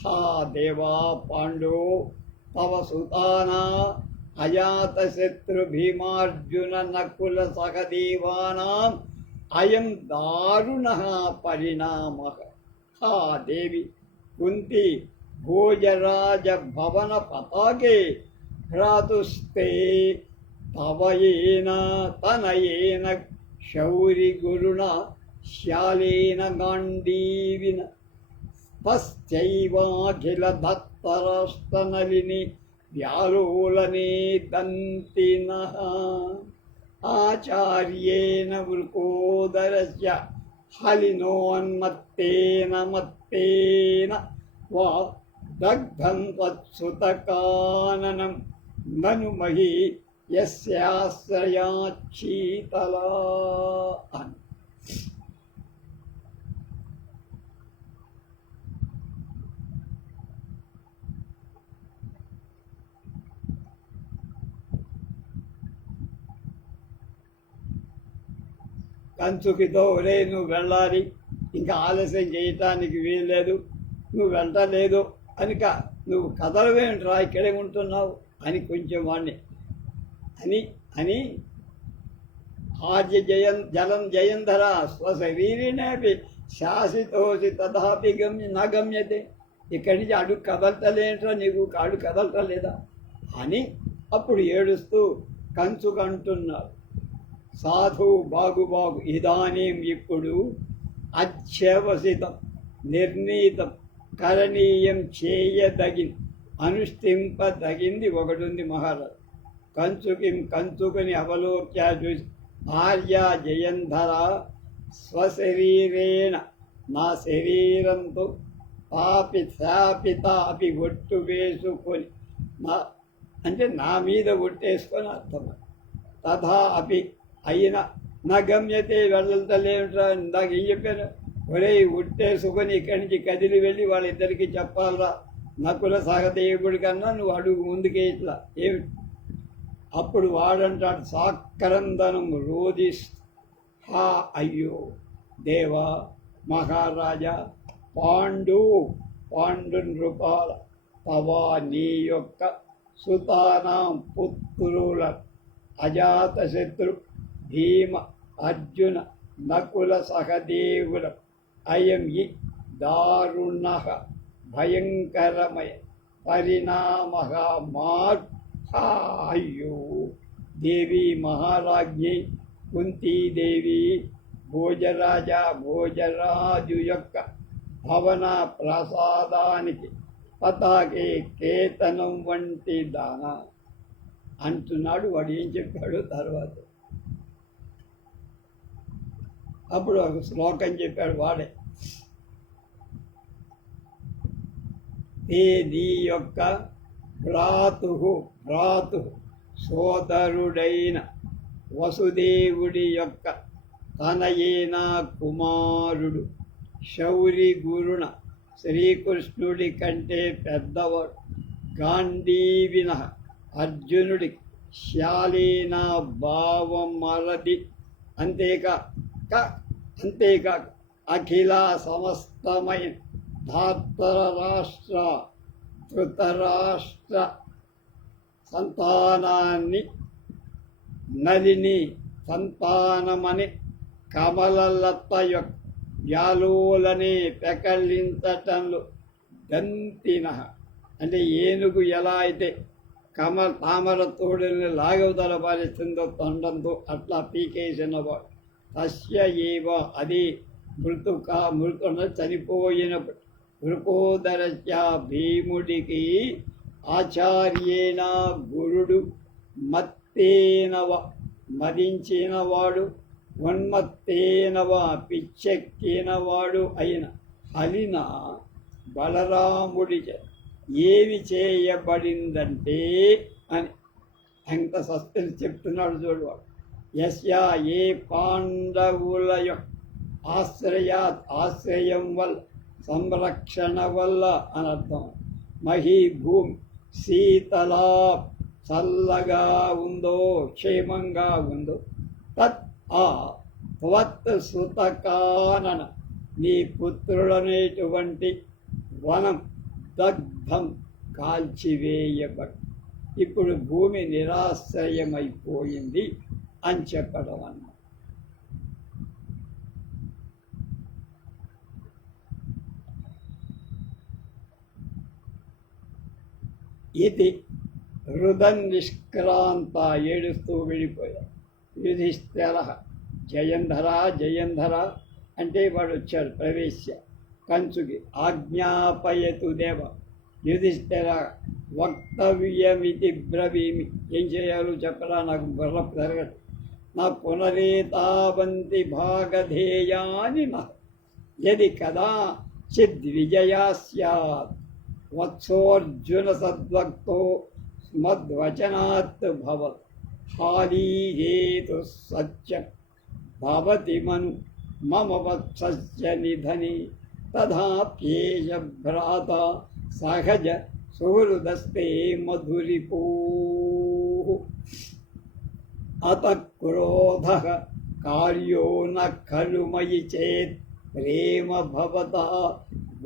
హా దేవా పాండో తవ సుతానా అజాతశత్రు భీమార్జున నకుల సహదేవానాం అయం దారుణ పరిణామ. హా దేవి కుంతి భోజరాజ భవన పతాకే భ్రాతుస్తే తవయేన తనయేన శౌరి గురుణ శాలేన గాంధీవిన తశ్చైవాఖిల దత్తరాష్ట్రనలిని వ్యాలోలనే దంతినః. ఆచార్యేణ వృకోదరస్య హలినోన్మత్తేన మత్తేన వా దగ్ధం తత్సుతకాననం నను మహి యస్యాశ్రయాచ్చీతలా అని. కంచుకితో ఒరే నువ్వు వెళ్ళాలి, ఇంకా ఆలస్యం చేయటానికి వీల్లేదు, నువ్వు వెళ్ళలేదు కనుక నువ్వు కదలవేంట్రా ఇక్కడే ఉంటున్నావు అని కొంచెం వాడిని అని అని ఆర్య జలం జయంధర స్వశరీరినేపి శాసితోసి తథాపి గమ్యతే. ఇక్కడి నుంచి అడుగు కదలటలేంట్రా, నీకు అడుగు కదలటలేదా అని అప్పుడు ఏడుస్తూ కంచుకంటున్నారు. సాధు బాగు ఇదానీం ఇప్పుడు అత్యవసితం నిర్ణీతం కరణీయం చేయదగింది అనుష్ఠింపదగింది ఒకటి ఉంది మహారాజు. కంచుకుని అవలోక్య చూసి ఆర్య జయంధర స్వశరీరేణ నా శరీరంతో తాపి ఒట్టు వేసుకొని అంటే నా మీద ఒట్టేసుకొని అర్థం. తథా అపి అయినా నా గమ్యతే వెళ్ళటలేమిట్రా, ఇందాక ఏం చెప్పాను, ఒరే ఉట్టేసుకొని ఇక్కడి నుంచి కదిలి వెళ్ళి వాళ్ళిద్దరికీ చెప్పాలరా, నకుల సహదేవుడి కన్నా నువ్వు అడుగు ముందుకే ఇట్లా ఏమిటి. అప్పుడు వాడంటాడు సాక్రందనం రోధిస్తూ, హా అయ్యో దేవా మహారాజా పాండు నృపాల తవా నీ యొక్క సుతానాం పుత్రుల అజాతశత్రు భీమ అర్జున నకుల సహదేవుల అయం ఈ దారుణ భయంకరమయ పరిణామ అయ్యో దేవి మహారాజ్ఞి కుంతీదేవి భోజరాజు యొక్క భవన ప్రసాదానికి పతాకే కేతనం వంటి దాన అంటున్నాడు. వాడు ఏం చెప్పాడు తర్వాత అప్పుడు ఒక శ్లోకం చెప్పాడు వాడే. నీ యొక్క భ్రాతు సోదరుడైన వసుదేవుడి యొక్క తనయేనా కుమారుడు శౌరి గురుణ శ్రీకృష్ణుడి కంటే పెద్దవాడు గాంధీవిన అర్జునుడి శాలీనా భావం మరది అంతేకాక అఖిల సమస్తమైన ధృతరాష్ట్ర సంతానాన్ని నలిని సంతానమని కమలలత యొక్క వ్యాలోలని పెకలించటంలో దంతిన అంటే ఏనుగు ఎలా అయితే తామర తోడుని లాగవతల పాలిస్తుందో తొండంతో అట్లా పీకేసినవాడు. తస్య ఏవ అది మృతున చనిపోయినప్పుడు వృకోదరస్య భీముడికి ఆచార్యేణ గురుడు మదించినవాడు ఉన్మత్తేనవ పిచ్చెక్కినవాడు అయిన హలిన బలరాముడి ఏమి చేయబడిందంటే అని ఎంత సస్పెన్స్ చెప్తున్నాడు చూడవాడు. యస్యా ఏ పాండవుల ఆశ్రయం వల్ల సంరక్షణ వల్ల అనర్థం. మహీభూమి శీతలా చల్లగా ఉందో క్షేమంగా ఉందో తత్ త్వత్ సుతకానన నీ పుత్రులనేటువంటి వనం దగ్ధం కాల్చివేయబడి ఇప్పుడు భూమి నిరాశ్రయమైపోయింది అని చెప్పడం అన్న. ఇది హృదన్ నిష్క్రాంత ఏడుస్తూ వెళ్ళిపోయాడు. యుధిష్ఠిర జయంధర అంటే వాడు వచ్చాడు ప్రవేశ్య కంచుకి. ఆజ్ఞాపయతు దేవ యుధిష్ఠిర వక్తవ్యమితి బ్రవీమి. ఏం చేయాలో చెప్పరా, నాకు బుర్ర జరగదు. నా పునరేతావంతి భాగధేయాని నా యది కదా చిద్విజయా స్యాత్ వత్సోర్జున సద్వక్తో స్మద్వచనాత్ భవత్ హాలీహేతు సత్యం భవతి మను మమ వత్సస్య నిధని తథాప్యేష భ్రాత సహజ సుహృదస్తే మధురిపో అత క్రోధ కార్యో న ఖలు మయి చేత్ ప్రేమ భవత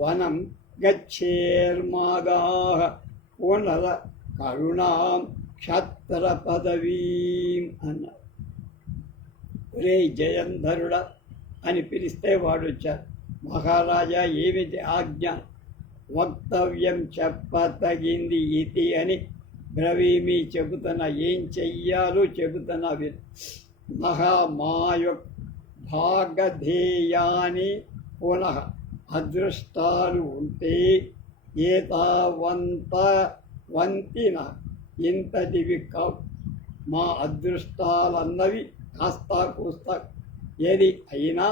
వనం గచ్చేర్మాగాః పునర కరుణాం క్షత్ర పదవీం అన్నారు. రే జయంధరుడా అని పిలిస్తే వాడు వచ్చారు. మహారాజా ఏమిటి ఆజ్ఞ? వక్తవ్యం చెప్పతగింది ఇది అని బ్రవీమి చెబుతున్నా. ఏం చెయ్యాలో చెబుతున్నా విను. మహామాయొక్ భాగధేయాని పునః అదృష్టాలు ఉంటే వంతిన ఇంతటివి కావు. మా అదృష్టాలన్నవి కాస్తా కూస్తా ఏది అయినా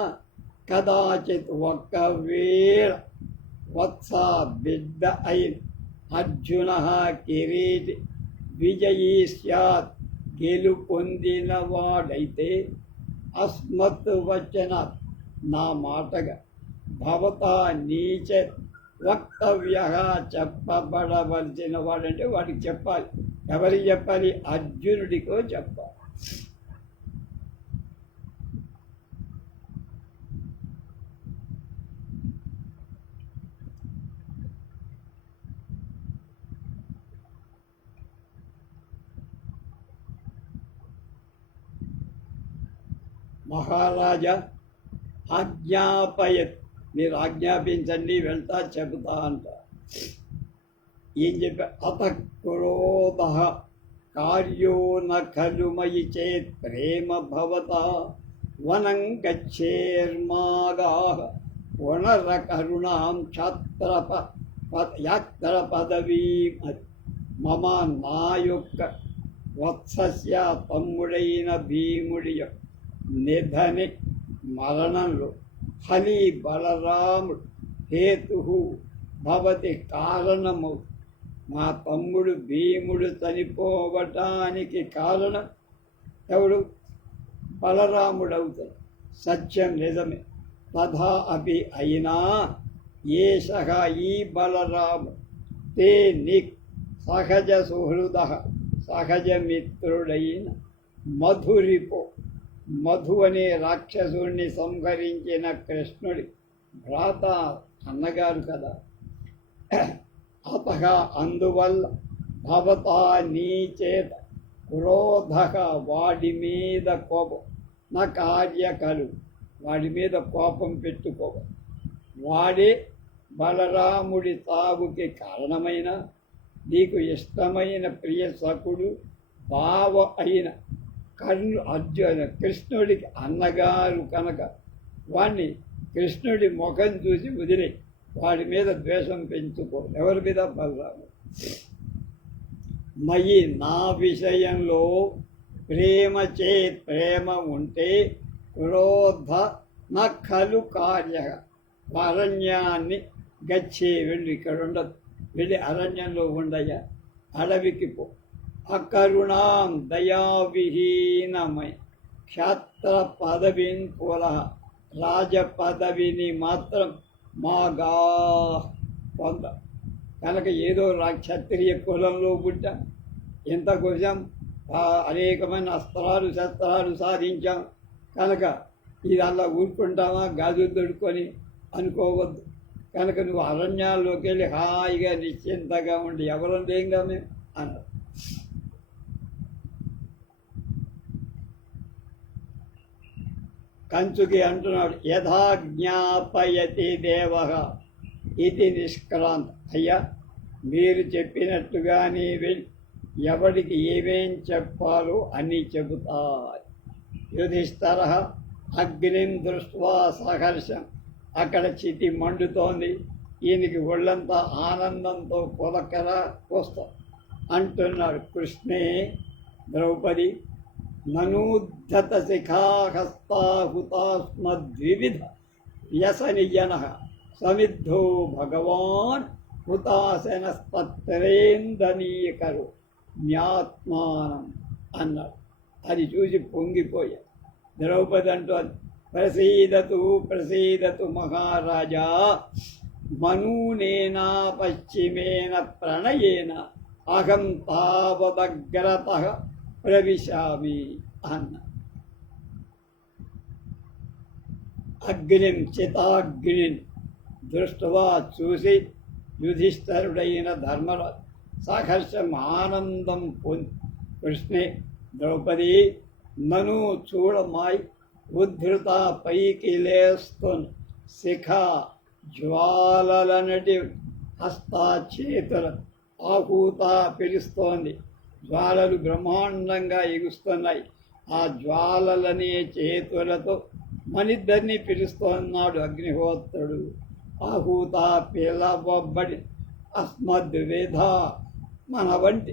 కదాచిత్ ఒక్కవేళ వత్స బిడ్డ అయిన అర్జున కిరీటి విజయీ స్యాత్ గెలుపొందిన వాడైతే అస్మత్ వచన నా మాటగా భవత నీచ వక్తవ్య చెప్పబడవలసిన వాడంటే వాడికి చెప్పాలి. ఎవరికి చెప్పాలి? అర్జునుడికో చెప్పాలి. మహారాజా ఆజ్ఞాపయత్, మీరు ఆజ్ఞాపించండి, వెళ్తా చెబుతా అంట. ఏం చెప్పా? అత క్రోధ కార్యో న ఖలు మయి చేత్ ప్రేమ భవత వనం గచ్చేర్మాగా వనర కరుణాం యాత్ర పదవీ మమ నా యొక్క వత్సస్య తమ్ముడైన భీముడి నిధని మరణంలో హలి బలరాముడు హేతు భవతి కారణము. మా తమ్ముడు భీముడు చనిపోవటానికి కారణం ఎవడు? బలరాముడవుతాడు. సత్యం, నిజమే. తథా అపి అయినా ఏషః ఈ బలరాము తే నిక్ సహజ సుహృద, సహజ మిత్రుడైన మధురిపో, మధు అనే రాక్షసుడిని సంహరించిన కృష్ణుడి భ్రాత, అన్నగారు కదా. అతః అందువల్ల భవతా నీ చేత క్రోధ, వాడి మీద కోపం, నా కార్యకలు, వాడి మీద కోపం పెట్టుకోవ. వాడే బలరాముడి తాగుకి కారణమైన నీకు ఇష్టమైన ప్రియ సఖుడు బావ అయిన కృష్ణుడికి అన్నగారు కనుక వాణ్ణి కృష్ణుడి ముఖం చూసి వదిలే, వాడి మీద ద్వేషం పెంచుకో. ఎవరి మీద? బలరాముడు. మయి, నా విషయంలో ప్రేమ చేత్, ప్రేమ ఉంటే క్రోధ న ఖలు కార్య, అరణ్యాన్ని గచ్చే, వెళ్ళి, ఇక్కడ ఉండదు, వెళ్ళి అరణ్యంలో ఉండయ్యా, అడవికి పో. అకరుణాం దయావిహీనమై క్షాత్ర పదవిన్ పురః, రాజ పదవిని మాత్రం మాగా పొంద. కనుక ఏదో క్షత్రియ కులంలో పుట్టా, ఎంత కోసం అనేకమైన అస్త్రాలు శస్త్రాలు సాధించాం కనుక ఇది అలా ఊరుకుంటామా గాజు దొడుకొని అనుకోవద్దు. కనుక నువ్వు అరణ్యాల్లోకి వెళ్ళి హాయిగా నిశ్చింతగా ఉండి ఎవరం లేంగా మేము అన్నారు. కంచుకి అంటున్నాడు, యథా జ్ఞాపయతి దేవ ఇది నిష్క్రాంత. అయ్యా, మీరు చెప్పినట్టుగానే వెళ్ళి ఎవడికి ఏమేం చెప్పాలో అన్నీ చెబుతా. యుధిష్ఠర అగ్నిం దృష్ట్వా సహర్షం, అక్కడ చితి మండుతోంది, ఈయనకి ఒళ్ళంతా ఆనందంతో పొలకరా వస్తాం అంటున్నాడు. కృష్ణే ద్రౌపది మనూద్ధత శిఖాహస్తాహుతాస్మద్వివిధ వ్యసని జన సమిద్ధో భగవాన్ హుతాసనస్తత్రేందనీయకరు జ్ఞాత్మానం అన్నాడు. అది చూసి పొంగిపోయా. ద్రౌపది అంటోంది, ప్రసీదతు ప్రసీదతు మహారాజా, మనూనేనా పశ్చిమేన ప్రణయేన అహం తావదగ్రతః ప్రవిశామి అన్న. అగ్నిం చితాగ్నిన్ దృష్ట్వా చూసి యుధిష్ఠరుడైన ధర్మరాజు సాహర్షం ఆనందం పొంది, కృష్ణే ద్రౌపది నను చూడమాయి ఉద్ధృత పైకి లేస్తున్న శిఖ జ్వాలలనటి హస్తాచేతుల ఆహూత పిలుస్తోంది. జ్వాలలు బ్రహ్మాండంగా ఎగుస్తున్నాయి. ఆ జ్వాలలనే చేతులతో మనిద్దరినీ పిలుస్తున్నాడు అగ్నిహోత్రుడు. ఆహూత పిలవబడి అస్మద్వేధ, మన వంటి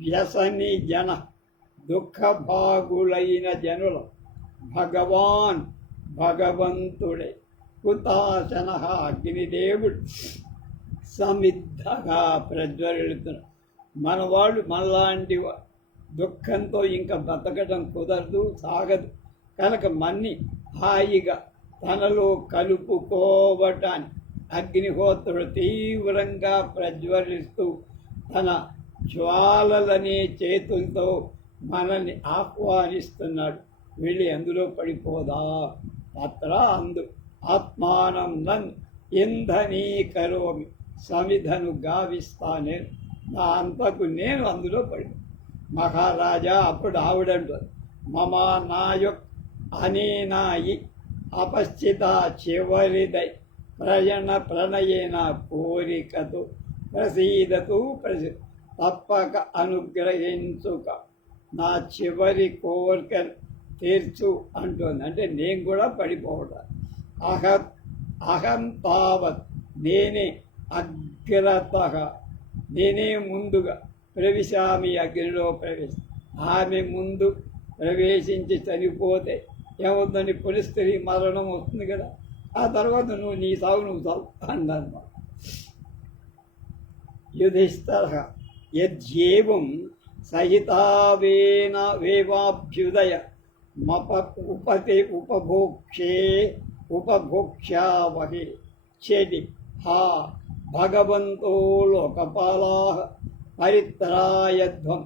వ్యసని జన, దుఃఖభాగులైన జనుల భగవాన్, భగవంతుడే హుతాశన, అగ్నిదేవుడు సమిద్ధగా ప్రజ్వరిల్లుతున్నాడు. మనవాళ్ళు మనలాంటి దుఃఖంతో ఇంకా బతకడం కుదరదు, సాగదు. కనుక మన్ని హాయిగా తనలో కలుపుకోవటాన్ని అగ్నిహోత్రుడు తీవ్రంగా ప్రజ్వలిస్తూ తన జ్వాలలనే చేతులతో మనల్ని ఆహ్వానిస్తున్నాడు. వెళ్ళి అందులో పడిపోదా. అత్ర అందు ఆత్మానం నన్ ఇంధనీకరోమి, సమిధను గావిస్తానే, నా అంతకు నేను అందులో పడి. మహారాజా అప్పుడు ఆవిడంటుంది, మమ నాయుక్ అనేనాయి అపశ్చిత చివరిదై ప్రణయేన కోరికతో ప్రసీదతు తప్పక అనుగ్రహించుక నా చివరి కోరిక తీర్చు అంటుంది. అంటే నేను కూడా పడిపోవడం. అహం తావత్ నేనే అగ్రత నేనే ముందుగా ప్రవేశామి అగ్నిలో ఆమె ముందు ప్రవేశించి చనిపోతే ఏమవుతుందని పులిస్త్రీ మరణం వస్తుంది కదా, ఆ తర్వాత నువ్వు నీ సాగు అన్నమాట. యుధిష్ఠిర యద్యేవం సహితావేన వేవాభ్యుదయ ఉపభోక్ష్యావహి చెడి హా భగవంతో లోకపాలా పరిత్రాయధ్వం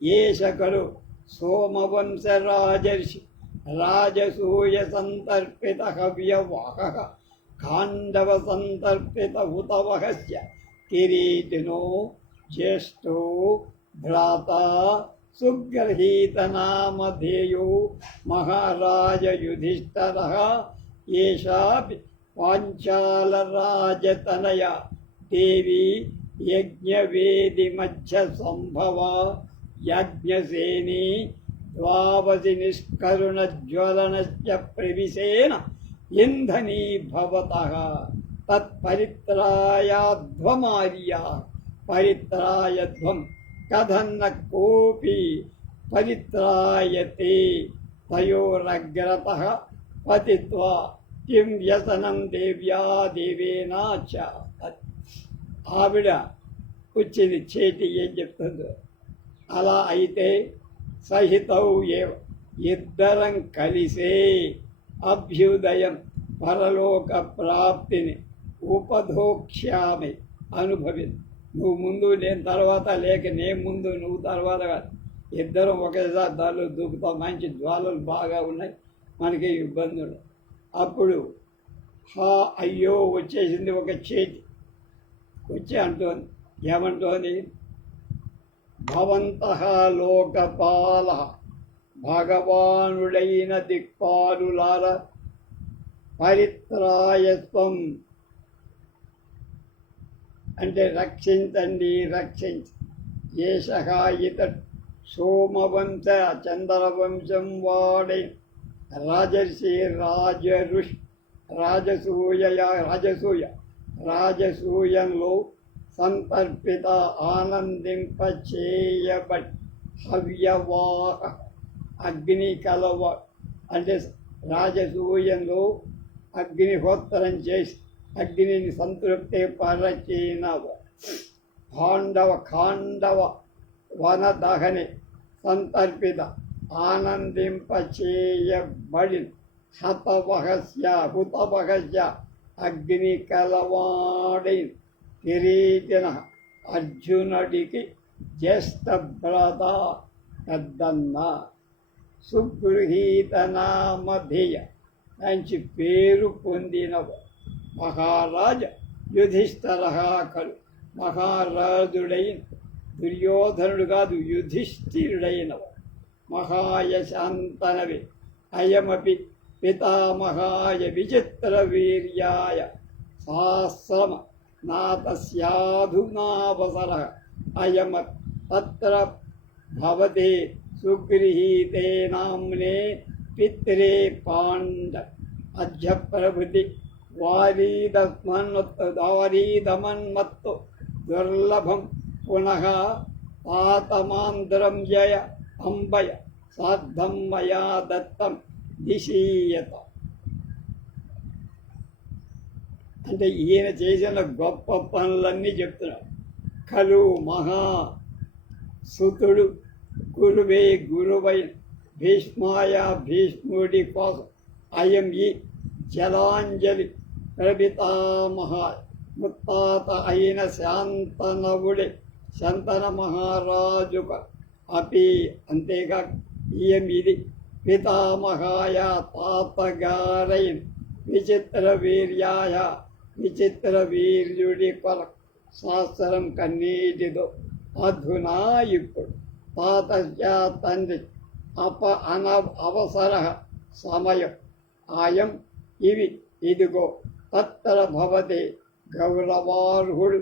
ఏష ఖలు సోమవంశరాజర్షి రాజసూయ సంతర్పిత హవ్యవాహ ఖాండవ సంతర్పిత హుతవహస్య కిరీటినో జ్యేష్ఠో భ్రాత సుగృహీతనామధేయో మహారాజ యుధిష్ఠిరః ఏషాపి పాంచాలరాజతనయ దేవి యజ్ఞవేది మధ్య సంభవ యజ్ఞసేని ద్వావసి నిష్కరుణ జ్వలనశ్చ ప్రవిశేన ఇంధనీ భవతః తత్పరిత్రాయాధ్వమార్యా పరిత్రాయధ్వం కథన్న కోపి పరిత్రాయతే తయోరగ్రతః పతిత్వా కిం వ్యసనం దేవ్యా దేవేనా చ. ఆవిడ వచ్చింది చేతి ఏం చెప్తుందో, అలా అయితే సహితౌ ఇద్దరం కలిసే అభ్యుదయం పరలోక ప్రాప్తిని ఉపధోక్ష్యామి అనుభవించు. నువ్వు ముందు నేను తర్వాత, లేక నేను ముందు నువ్వు తర్వాత కాదు, ఇద్దరం ఒకేసారి దానిలో దూకుతాం. మంచి జ్వాలలు బాగా ఉన్నాయి, మనకి ఇబ్బందులు. అప్పుడు హా అయ్యో వచ్చేసింది ఒక చేతి వచ్చి అంటోంది, ఏమంటోంది? భవంతః లోకపాల భగవానుడైన దిక్పాలులార పరిత్రాయత్వం అంటే రక్షించండి, రక్షించి. ఏషః ఇతడు సోమవంశ చంద్రవంశం వాడై రాజర్షి రాజసూయంలో సంతర్పిత ఆనందింపచేయబడి హవ్యవాహ అగ్ని కలవ అంటే రాజసూయంలో అగ్నిహోత్రం చేసి అగ్నిని సంతృప్తి పరచిన ఖాండవ వనదహని సంతర్పిత ఆనందింపచేయబడి హుతవహస్య అగ్ని కలవాడి కిరీటిన అర్జునుడికి జ్యేష్ఠ భ్రాత పెద్దన్న సుగృహీతనామధేయ మంచి పేరు పొందినవ మహారాజ యుధిష్ఠిరః ఖలు మహారాజుడైన దుర్యోధనుడు కాదు, యుధిష్ఠిరుడైనవ మహాయశాంతనవి అయమపి పితామహాయ విచిత్ర వీర్యాయ సహస్రమ నాతస్యాధునావసర అయమ తత్ర భవతే సుగృహీతే నామ్నే పిత్రే పాండ అధ్య ప్రభృతి వారీదమన్మత్తు దుర్లభం పునః పాతమాంధ్రం జయ అంబయ సార్థం మయా దత్తం దిశీయత. అంటే ఈయన చేసిన గొప్ప పనులన్నీ చెప్తున్నాడు. ఖలు మహా సుతుడు గురువే గురువై భీష్మాయ భీష్ముడి కోసం అయం ఈ జలాంజలి ప్రభితామహ ముత్తాత అయిన శాంతనవుడే శంతన మహారాజుక అపి అంతేకాక ఈయం ఇది పితామహాయ తాతగారైన విచిత్ర వీర్యాయ విచిత్ర వీర్యుడి కొరకు శాస్త్రం కన్నీటితో అధునా ఇప్పుడు తాతస్య తండ్రి అవసర సమయం ఆయం ఇవి ఇదిగో తత్తర భవతే గౌరవార్హుడు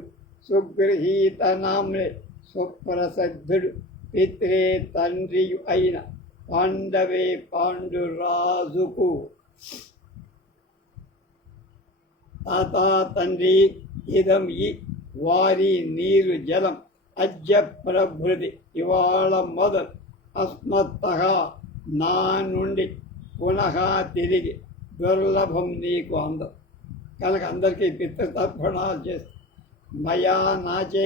సుగృహీత నామ్నే సుప్రసిద్ధుడు పిత్రే తండ్రియు అయిన పాండవే పాండురాజుకు తాత తండ్రి ఇదం ఈ వారి నీరు జలం అద్య ప్రభృతి ఇవాళ మొదలు అస్మత్త నా నుండి పునః తిరిగి దుర్లభం నీకు అందం కనుక అందరికీ పితృతర్పణాలు చేస్తూ మయా నాచే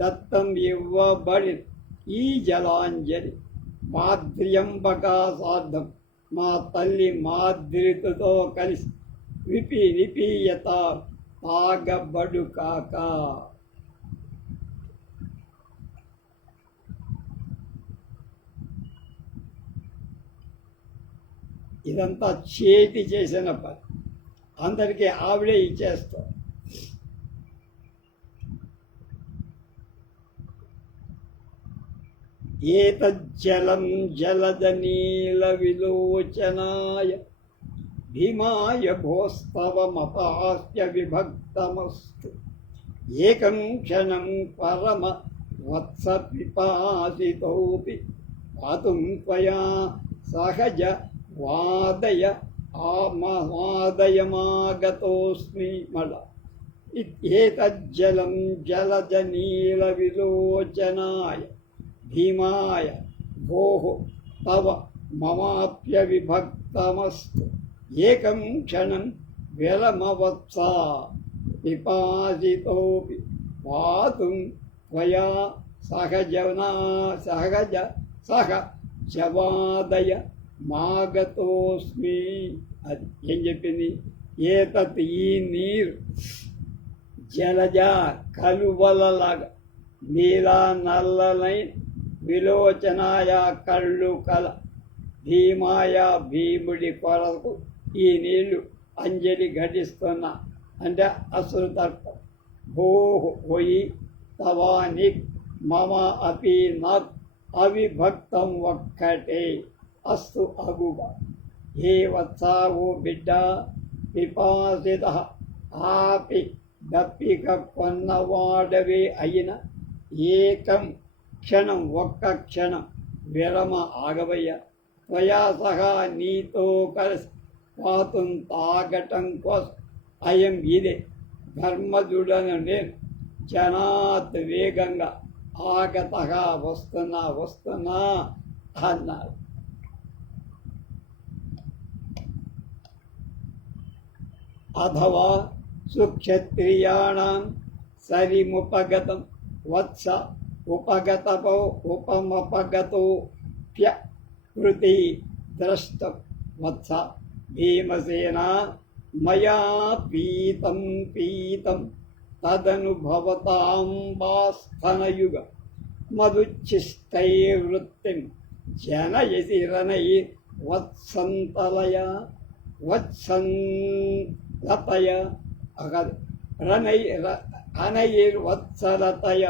దత్తం ఇవ్వబడి ఈ జలాంజలి మాద్ర్యంబకా సార్థం మా తల్లి మాద్రితో కలిసి విపీయత తాగబడు కాక. ఇదంతా చేతి చేసిన పని, అందరికీ ఆవిడే ఇచ్చేస్తాం. ఏతజ్జలం జలదనీల విలోచనాయ భీమాయ భోస్తవమపాస్య విభక్తమస్తు ఏకం క్షణం పరమ వత్స పిపాసితోపి పాతుం త్వయా సహజ వాదయమాగతోస్మి మళ ఏతజ్జలం జలజనీల విలోచనాయ భీమాయ భోః తవ మమాప్య విభక్తమస్తు ఏకం క్షణం విరమవత్సా పిపాసితోపి పాతుం త్వయా సహజవాదయ మాగతోస్మి. అది ఏం చెప్పింది? ఏతత్ ఈ నీరు జలజ కలువలలాగా నీలా నల్లనై విలోచనాయ కళ్ళు కల భీమాయ భీముడి కొరకు ఈ నీళ్లు అంజలి ఘటిస్తున్నా అంటే అసురు తర్పం. భోః పోయి తవాని మమ అపి నాత్ అవిభక్తం ఒక్కటే అస్తు అగుగా. ఏ వత్సా ఓ బిడ్డ పిపాసిత ఆపి దప్పిక కొన్నవాడవే అయిన ఏకం క్షణం ఒక్క క్షణం విరమ ఆగవయ్య త్వయా సహా నీతో కలిసి పాతుం తాగటం కోసం అయం ఇదే ధర్మజుడను నేను జనాత్ వేగంగా ఆగతగా వస్తున్నా అన్నారు. అథవా సుక్షత్రియాణం సరిముపగతం వత్స ఉపమపగతోప్యకృతి ద్రష్టం వత్స భీమసేన మయా పీతం తదనుభవతాంబాస్థనయుగ మధుచ్ఛిష్టైర్వృత్తిం జనయసి రణైర్వత్సంతలయ అనైర్వత్సలతయ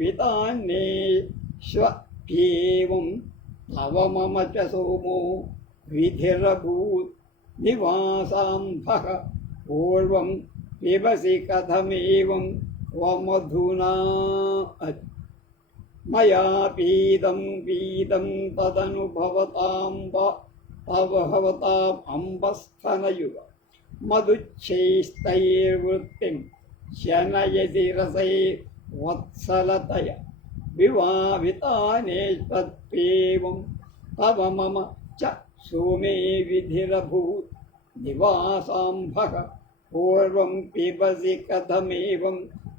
వితాన్నేష్వేవం తవ మమ చ సోమో విధిరభూత్ నివాసాంభః పూర్వం పిబసి కథమేవం త్వమధునా. మయా పీతం తదనుభవతాం అంబస్థనయుగ మధుచ్ఛైస్తైర్వృత్తిం శనయసి రసైర్వత్సలతయ వివాహితానేష్వేవం తవ మమ చ సోమే విధిరభూత్ నివాసాంభః పూర్వం పిబసి కథమేవం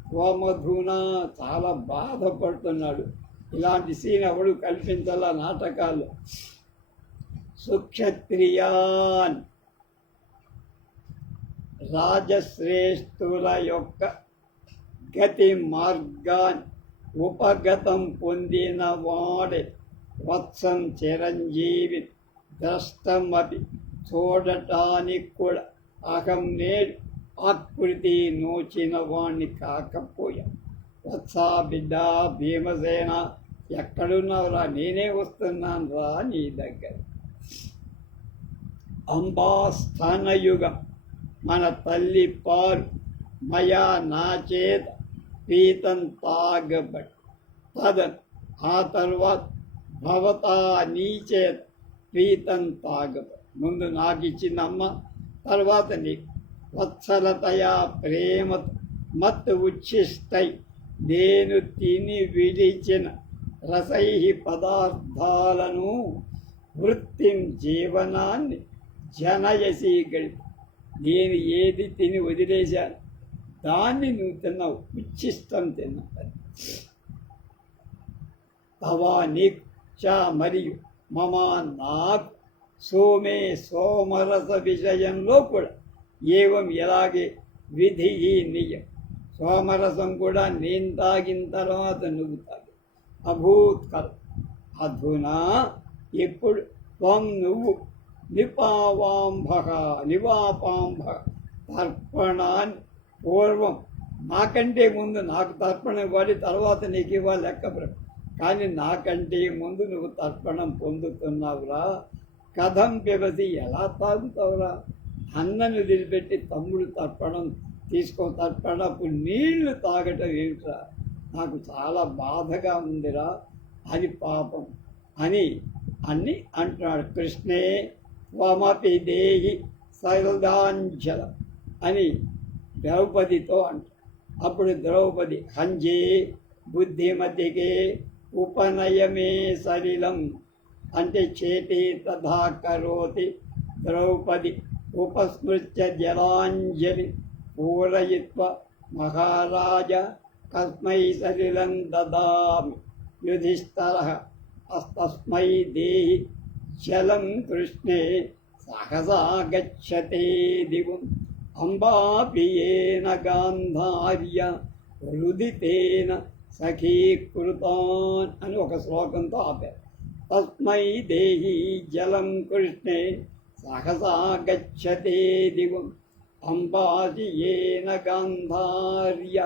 త్వమధునా. చాలా బాధపడుతున్నాడు. ఇలాంటి సీన్ ఎవడు కల్పించాల నాటకాలు. సుక్షత్రియాన్ రాజశ్రేష్ఠుల యొక్క గతి మార్గాన్ ఉపగతం పొందిన వాడే వత్సం చిరంజీవి ద్రష్టమపి చూడటానికి కూడా అహం నేడు ఆకృతి నోచిన వాణ్ణి కాకపోయా. వత్సా బిడ్డ భీమసేన ఎక్కడున్నావురా, నేనే వస్తున్నాను రా నీ దగ్గర. అంబాస్థానయుగం, మన తల్లి పాలు మయా నా చేత పీతం తాగబడి తదన్, ఆ తర్వాత భవతా నీ చేత పీతం తాగబడి. ముందు నాకు ఇచ్చిన అమ్మ, తర్వాత నీకు. వత్సలతయా ప్రేమ మత్ ఉచ్ఛిష్టై, నేను తిని విడిచిన రసై పదార్థాలను వృత్తిం జీవనాన్ని జనయసి గడిపి. నేను ఏది తిని వదిలేశాను దాన్ని నువ్వు తిన్నావు, ఉచ్ఛిష్టం తిన్నావు. తవా నీకు చ మరియు మమా నాకు సోమే సోమరస విషయంలో కూడా ఏవం ఎలాగే విధి నియం. సోమరసం కూడా నేను తాగిన తర్వాత నువ్వు తాగి అభూత్కరం. అధునా ఇప్పుడు త్వం నువ్వు నివాపాంభ తర్పణాన్ని పూర్వం నాకంటే ముందు నాకు తర్పణం ఇవ్వాలి, తర్వాత నీకు ఇవ్వాలి లెక్క. కానీ నాకంటే ముందు నువ్వు తర్పణం పొందుతున్నావురా. కథం పిబసి, ఎలా తాగుతావురా? అన్నను వదిలిపెట్టి తమ్ముడు తర్పణం తర్పణపు నీళ్లు తాగటం ఏమిట్రా? నాకు చాలా బాధగా ఉందిరా, అది పాపం అని అంటున్నాడు. కృష్ణే త్వమపి దేహి సైల్దాంజలం అని ద్రౌపదితో అంట. అప్పుడు ద్రౌపది హంజే బుద్ధిమతికే ఉపనయమే సలిలం అంటే చేతి తథా కరోతి. ద్రౌపది ఉపస్మృత్య జలాంజలి పూరయిత్వ మహారాజ కస్మై సలిలం దదామి. యుధిష్ఠిరః తస్మై దేహి జలం కృష్ణే సహసా గచ్చతే దివం అంబాపియేన గాంధార్య రుదితేన సఖీకృతాన్ అని ఒక శ్లోకంతో ఆపారు. తస్మై దేహి జలం కృష్ణే సహసా గచ్చతే దివం అంబాపియేన గాంధార్య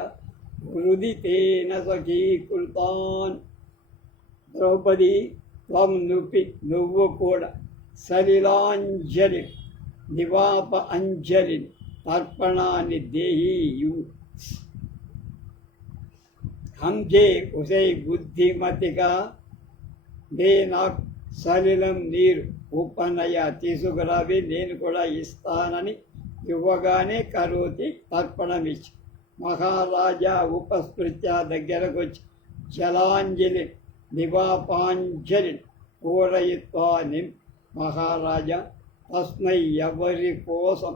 రుదితేన సఖీకృతాన్. ద్రౌపది త్వం నువ్వు కూడా సలిలాంజలి నివాప అంజలి తర్పణాన్ని దేహీయు. హంజే ఉసై బుద్ధిమతిగా నాకు సలిలం నీరు ఉపనయ తీసుకురావి, నేను కూడా ఇస్తానని ఇవ్వగానే కరోతి తర్పణం ఇచ్చి. మహారాజా ఉపస్మృత్య దగ్గరకు వచ్చి జలాంజలి నివాపాంజలి పూరయిత్వా మహారాజా తస్మై ఎవరి కోసం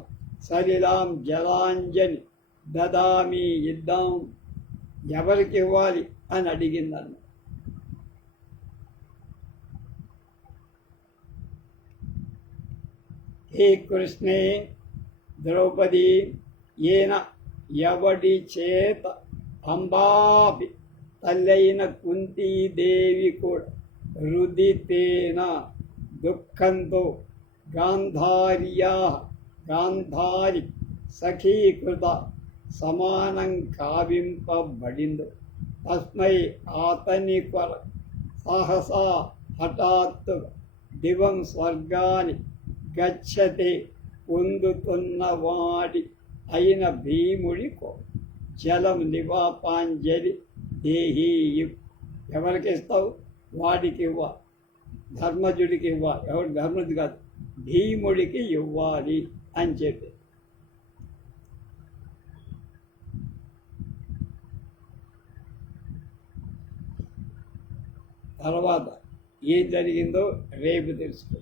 సలిలాం జలాంజలి దదామి ఇద్దాం, ఎవరికి ఇవ్వాలి అని అడిగిందన్న. హే కృష్ణే ద్రౌపది ఈయన ఎవడి చేత అంబాపి తల్లైన కుంతీదేవి కూడా రుదితేన దుఃఖంతో గాంధారి సఖీకృత సమానం కావింపబడిందో తస్మై అతని కొర సహసా హఠాత్తుగా దివం స్వర్గాన్ని గచ్చతే పొందుతున్నవాడి అయిన భీముడికో జలం నివాపాంజలి దేహీయు. ఎవరికి ఇస్తావు? వాడికి ఇవ్వాలి, ధర్మజుడికి ఇవ్వాలి. ఎవరు? ధర్మజుడు కాదు, భీముడికి ఇవ్వాలి అని చెప్పి. తర్వాత ఏం జరిగిందో రేపు తెలుసుకో.